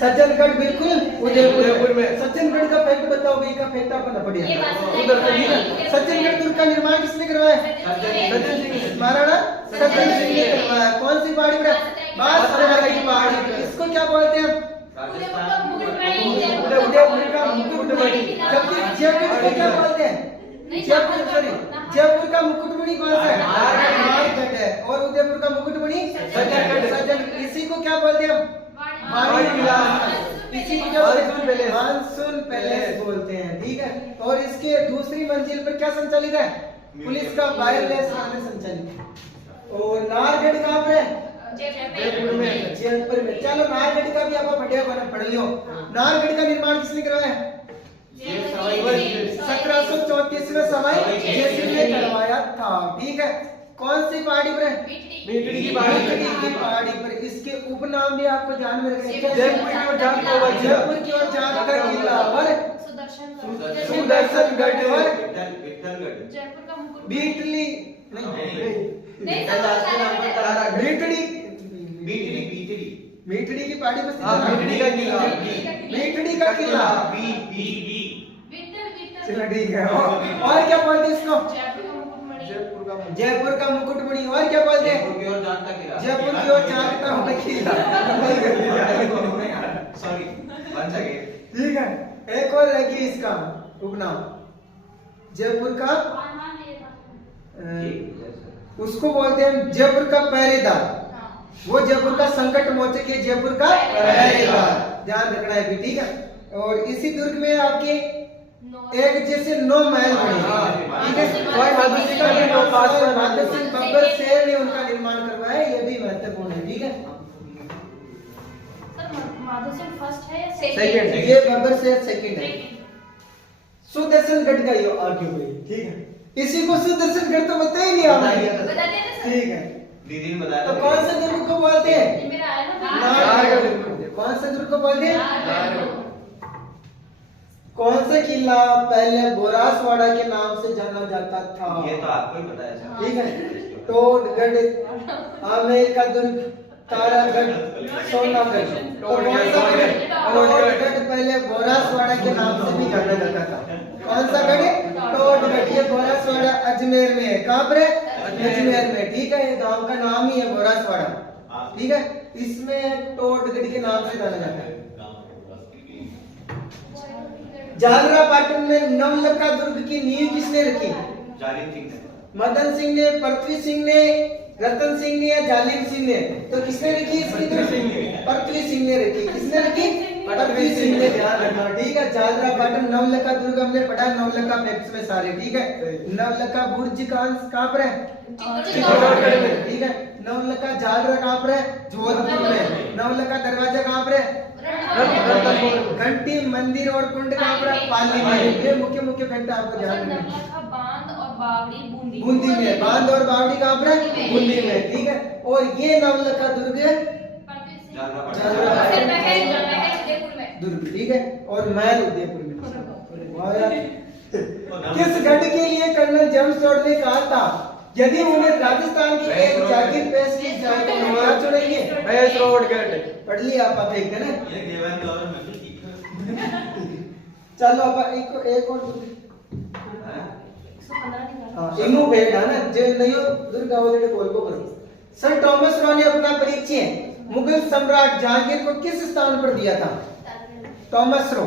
सज्जनगढ़ बिल्कुल उदयपुर में। सज्जनगढ़ का फैक्ट बताओ भाई, का फैक्ट आपको ना ये बढ़िया। बात उधर से ठीक है, सज्जनगढ़ दुर्ग का निर्माण किसने करवाया? सज्जन सिंह। महाराणा सज्जन सिंह ने करवाया। कौन सी पहाड़ी पर? बांसवाड़ा की पहाड़ी पर। इसको क्या बोलते हैं? उदयपुर का मुकुटमणि। जबकि जयगढ़ को क्या बोलते हैं? जयपुर का मुकुटमणि कौन सा है? नारगढ़ है। और उदयपुर का मुकुटमणि सज्जन। इसी को क्या बोलते हैं? वाणी विलास। इसी को क्या बोलते हैं? मानसून पैलेस बोलते हैं। ठीक है, और इसके दूसरी मंजिल पर क्या संचालित है? पुलिस का वायरलेस वाहन संचालित। और नारगढ़ कहाँ पर है? जयपुर में। जयपुर में। चलो, नारगढ़ का भी आपको बढ़िया पढ़ लियो। नारगढ़ का निर्माण किसने करवाया? 1734 में सवाई जयसिंह ने करवाया था। ठीक है, कौन सी पहाड़ी पर है? मीटड़ी की पहाड़ी पर। मीटड़ी की पहाड़ी पर। इसके उपनाम भी आपको ध्यान में रखने हैं। जयपुर की ओर जान का वज्र। जयपुर की ओर जान का किला और सुदर्शनगढ़ और विठलगढ़। जयपुर का मुकुट बीटली मीटड़ी की पहाड़ी पर हाँ, मीटड़ी का किला। मीटड़ी का किला। चलो ठीक है, और क्या बोलते हैं इसको? जयपुर का मुकुटमणि। और क्या बोलते हैं? जयपुर की ओर जानता किला। जयपुर की ओर जानता हुआ किला। सॉरी, बन सके। ठीक है, एक और रखिए इसका उपनाम। जयपुर का उसको बोलते हैं जयपुर का पहरेदार। वो जयपुर का संकट मोचक है, जयपुर का पहरेदार, ध्यान रखना है भी, ठीक है। और इसी दुर्ग में आपके एक जैसे 9 महल बने, ठीक है। सवाई माधो सिंह का भी 9 पास सवाई बना माधो सिंह बब्बर शेर ने उनका निर्माण करवाया, ये भी महत्वपूर्ण है, ठीक है। सर माधो सिंह फर्स्ट है या सेकंड? ये बब्बर शेर सेकंड है। सुदर्शनगढ़ का ये आगे हुई, ठीक है। इसी को सुदर्शनगढ़ तो बता ही नहीं आता है, बता देना सर। ठीक है। दीदी ने बताया तो कौन से दुर्ग को बोलते हैं? ये मेरा आया ना नाहरगढ़ का दुर्ग। कौन से दुर्ग को बोलते हैं? नाहरगढ़। कौन सा किला पहले बोरासवाड़ा के नाम से जाना जाता था? ये तो आपको ही पता है सर। ठीक है। टोडगढ़, आमेर का दुर्ग, तारागढ़, सोनागढ़। तो कौन सा गढ़? टोडगढ़ पहले बोरासवाड़ा के नाम से भी जाना जाता था। कौन सा गढ़? टोडगढ़। ये बोरासवाड़ा अजमेर में है। कहाँ पर है? अजमेर में, ठीक है। ये गांव का नाम ही है बोरासवाड़ा, ठीक है। इसमें टोडगढ़ के नाम से जाना जाता है। जालरा पाटन में नवलखा दुर्ग की नींव किसने रखी? जालिम सिंह ने। मदन सिंह ने, पृथ्वी सिंह ने, रतन सिंह ने या जालिम सिंह ने? तो किसने रखी इसकी दुर्ग? पृथ्वी सिंह ने रखी। किसने रखी? पृथ्वी सिंह ने, ध्यान रखना, ठीक है। जालरा पाटन नवलखा दुर्ग हमने पढ़ा नवलखा फैक्ट्स में सारे, ठीक है। नवलखा बुर्ज कहाँ पर है? चित्तौड़गढ़ में, ठीक है। नवलखा जालरा कहाँ पर है? जोधपुर में। नवलखा दरवाजा कहाँ पर है? घंटी मंदिर और कुंड कहाँ पर है? पाली में। ये मुख्य मुख्य फैक्ट आपको ध्यान रखना है। नवलखा बांध और बावड़ी बूंदी। बूंदी में, बांध और बावड़ी कहाँ पर है? बूंदी में, ठीक है। और ये नवलखा दुर्ग है दुर्ग, ठीक है। और महल उदयपुर में। किस गढ़ के लिए कर्नल जेम्स टोड ने कहा था यदि उन्हें राजस्थान की एक जागीर पेश की जाए तो वो क्या चुनेंगे? महेश रोडगढ़। पढ़ लिया आप एक है ना। ये देवान दौर में ठीक। चलो अब एक और हाँ। इमू भेड़ है ना जे नयो दुर्गा वाले कोल को करो। सर थॉमस रॉ ने अपना परिचय मुगल सम्राट जहांगीर को किस स्थान पर दिया था? Thomas raw.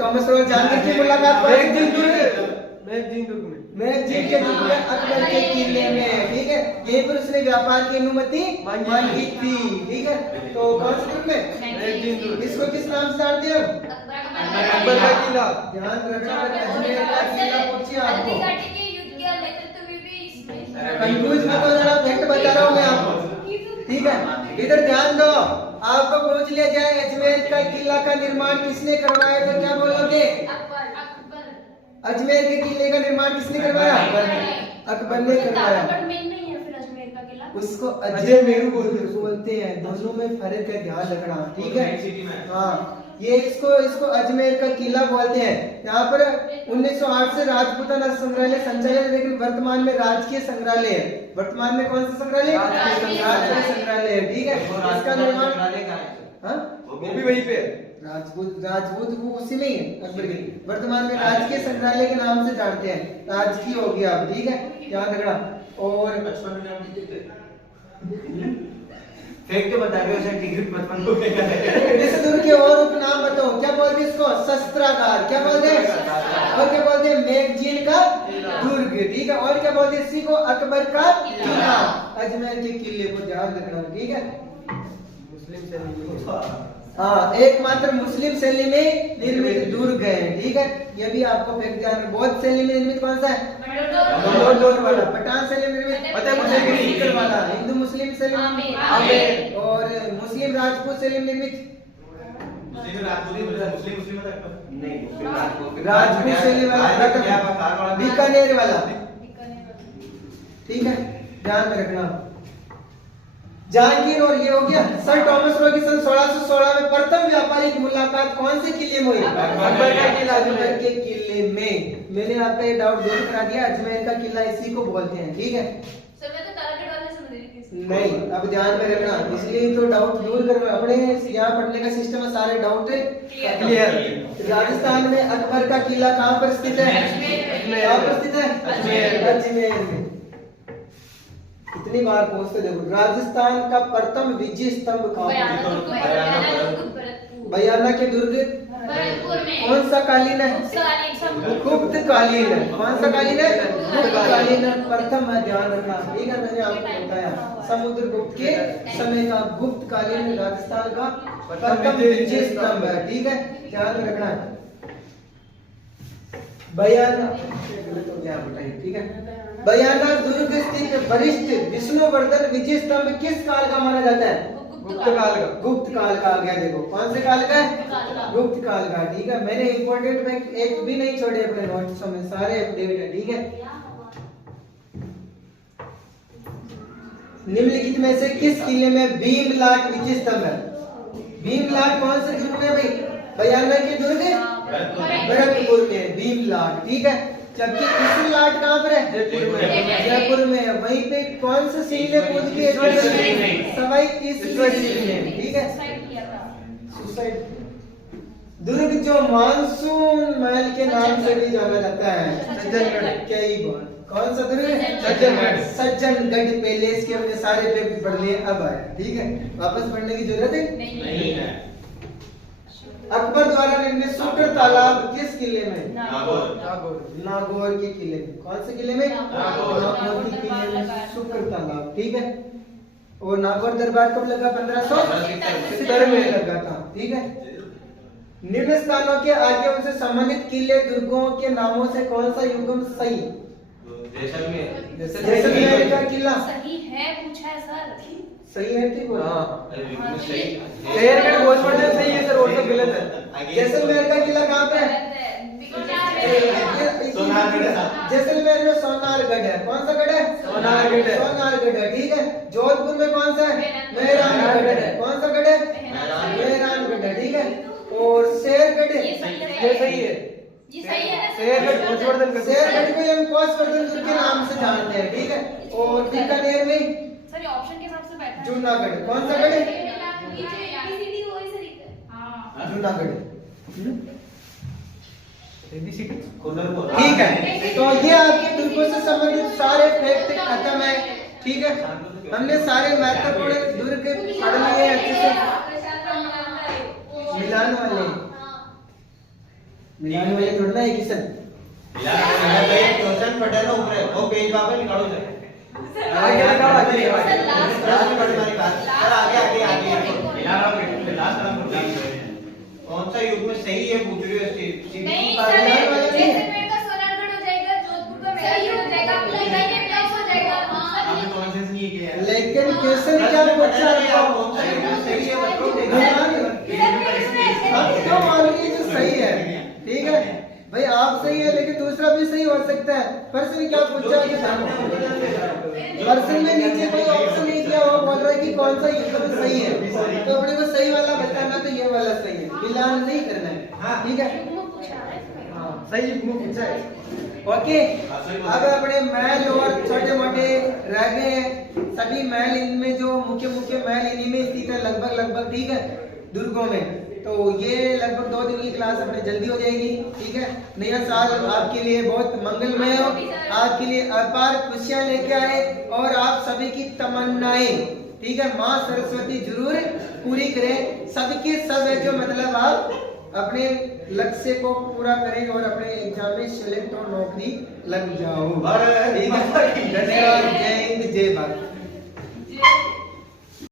Thomas raw Jahangir की मुलाकात मैगजीन दुर्ग में। मैगजीन के दुर्ग में अकबर के किले में, ठीक है। यहीं पर उसने व्यापार की अनुमति मांगी थी, ठीक है। तो कौन से दुर्ग में? मैगजीन दुर्ग। इसको किस नाम से जानते हो? अकबर का किला। ध्यान रखना, अजमेर का किला पूछिए आपको। कंफ्यूज मत हो जाना, फैक्ट बता रहा हूँ मैं आपको, ठीक है। इधर ध्यान दो, आपको पूछ लिया जाए अजमेर का किला का निर्माण किसने करवाया तो क्या बोलोगे? अजमेर के किले का निर्माण किसने करवाया? अकबर ने करवाया। उसको अजमेर बोलते हैं, दोनों में फर्क है, ध्यान रखना, ठीक है। हाँ, ये इसको अजमेर का किला बोलते हैं। यहाँ पर 1908 से राजपूताना संग्रहालय संचालित है, लेकिन वर्तमान में राजकीय संग्रहालय है। वर्तमान में कौन सा संग्रहालय? राजकीय संग्रहालय है, ठीक है। इसका निर्माण वो भी वहीं पे है। राजपूत वो उसी में ही है अकबर के। वर्तमान में राजकीय संग्रहालय के नाम से जानते हैं, राजकीय हो गया अब, ठीक है। ध्यान रखना। और फेंक के बता रहे हो सर, टिकट बचपन को फेंका है। इस दुर्ग के और उपनाम बताओ, क्या बोलते हैं इसको? शस्त्रागार, क्या बोलते हैं? और क्या बोलते हैं? मैगजीन का दुर्ग, ठीक है। और क्या बोलते हैं इसी को? अकबर का किला। अजमेर के किले को ध्यान रखना, ठीक है। मुस्लिम शैली। हाँ, एकमात्र मुस्लिम शैली में निर्मित दुर्ग है, ठीक है। ये भी आपको फैक्ट ध्यान रखना। बौद्ध शैली में निर्मित कौन सा है? लोड वाला। पठान शैली में निर्मित फतेहपुर वाला। हिंदू मुस्लिम शैली में आमेर। और मुस्लिम राजपूत शैली में निर्मित राजपूत शैली वाला बीकानेर वाला, ठीक है। ध्यान में रखना। जहांगीर और ये हो गया। सर थॉमस रॉ की सन 1616 में प्रथम व्यापारिक मुलाकात कौन से किले में हुई? अकबर का किला, अजमेर के किले में। मैंने आपका ये डाउट दूर करा दिया, अजमेर का किला इसी को बोलते हैं, ठीक है। सर मैं तो तारागढ़ वाले समझ रही थी। नहीं, अब ध्यान में रखना, इसलिए तो डाउट दूर कर अपने यहाँ पढ़ने का सिस्टम है, सारे डाउट क्लियर। राजस्थान में अकबर का किला कहाँ पर स्थित है? कहाँ पर स्थित है? अजमेर में। कितनी बार पूछते देखो, राजस्थान का प्रथम विजय स्तंभ कहाँ? बयाना के दुर्ग भरतपुर में कौन सा कालीन है? गुप्त कालीन है। कौन सा कालीन है? गुप्त कालीन है। प्रथम है, ध्यान रखना, ठीक है, मैंने आपको बताया समुद्रगुप्त के समय का गुप्त कालीन राजस्थान का प्रथम विजय स्तंभ है, ठीक है, ध्यान रखना है। बयाना, गलत हो गया बताइए, ठीक है। बयाना दुर्ग स्थित वरिष्ठ विष्णुवर्धन विजय स्तंभ किस काल का माना जाता है? गुप्त काल का। गुप्त काल का आ गया, देखो कौन से काल का है? गुप्त काल का, ठीक है। मैंने इंपॉर्टेंट में एक भी नहीं छोड़े अपने नोट्स में, सारे अपडेट है, ठीक है। निम्नलिखित में से किस किले में भीमलाट विजय स्तंभ है? भीमलाट कौन से दुर्ग में भाई? बयाना के दुर्ग भरतपुर में भीमलाट, ठीक है। जबकि कृष्ण लाट कहाँ पर है? जयपुर में है। वहीं पे कौन सा सिंह ने पूछ के सवाई ईश्वर सिंह ने, ठीक है। सुसाइड दुर्ग जो मानसून महल के नाम से भी जाना जाता है, सज्जनगढ़, कई बार। कौन सा दुर्ग है? सज्जनगढ़। सज्जनगढ़ पैलेस के हमने सारे पेपर पढ़ लिए, अब आया, ठीक है, वापस पढ़ने की जरूरत है नहीं है। अकबर द्वारा निर्मित शुक्र तालाब किस किले में? नागौर। नागौर के किले में। कौन से किले में? नागौर के किले में शुक्र तालाब, ठीक है। और नागौर दरबार कब लगा? 1570 में लगा था, ठीक है। निम्न स्थानों के आगे उनसे संबंधित किले दुर्गों के नामों से कौन सा युग्म सही? जैसलमेर का किला सही है, पूछा है सर। सही है, ठीक है। हाँ, शहरगढ़ भोजपुर सही है सर, और सब गलत है। जैसलमेर का किला कहाँ पे है? जैसलमेर में सोनारगढ़ है। कौन सा गढ़ है? सोनारगढ़ है। सोनारगढ़ है, ठीक है। जोधपुर में कौन सा है? मेहरानगढ़ है। कौन सा गढ़ है? मेहरानगढ़ है, ठीक है। और शेरगढ़ ये सही है। ये सही है। ये सही है। शेरगढ़ भोजवर्धन का। शेरगढ़ को हम कोसवर्धन दुर्ग के नाम से जानते हैं, ठीक है। और बीकानेर में सर ये ऑप्शन के हिसाब से बैठा है। जूनागढ़। कौन सा गढ़ है? हाँ। जूनागढ़, ठीक ठीक है। तो ये आपके दुर्गों से संबंधित सारे फैक्ट खत्म है, ठीक है। हमने सारे महत्वपूर्ण दुर्ग पढ़ लिए अच्छे से। मिलान वाले थोड़ा है किशन। आगे लगाओ, आगे लगाओ। कौन सा युग में सही है पूछ रही हो? नहीं सर, जैसलमेर का सोनारगढ़ हो जाएगा, जोधपुर का मेहरानगढ़ हो जाएगा, बीकानेर का हो जाएगा। आपने कॉन्सेंस नहीं किया है। लेकिन क्वेश्चन क्या पूछा है? कौन सा युग में सही है बताओ। क्यों मान लीजिए जो सही है, ठीक है भाई, आप सही है लेकिन दूसरा भी सही हो सकता है। पर्सन क्या पूछा है? पर्सन में नीचे कोई ऑप्शन नहीं दिया, वो बोल रहा है कि कौन सा युग सही है, तो अपने को सही वाला बताना, तो ये वाला सही है, मिलान नहीं करना है, ठीक है। सही युग पूछा है, ओके। अब अपने महल और छोटे मोटे रह गए हैं, सभी महल, इनमें जो मुख्य मुख्य महल इन्हीं में स्थित है लगभग, ठीक है, दुर्गों में। तो ये लगभग 2 दिन की क्लास अपने जल्दी हो जाएगी, ठीक है। नया साल आपके लिए बहुत मंगलमय हो, आपके लिए अपार खुशियां लेके आए, और आप सभी की तमन्नाएं, ठीक है, माँ सरस्वती जरूर पूरी करें। सबके सब है जो मतलब आप अपने लक्ष्य को पूरा करें और अपने एग्जाम में सिलेक्ट और नौकरी लग जाओ, ठीक है। धन्यवाद, जय हिंद, जय भारत।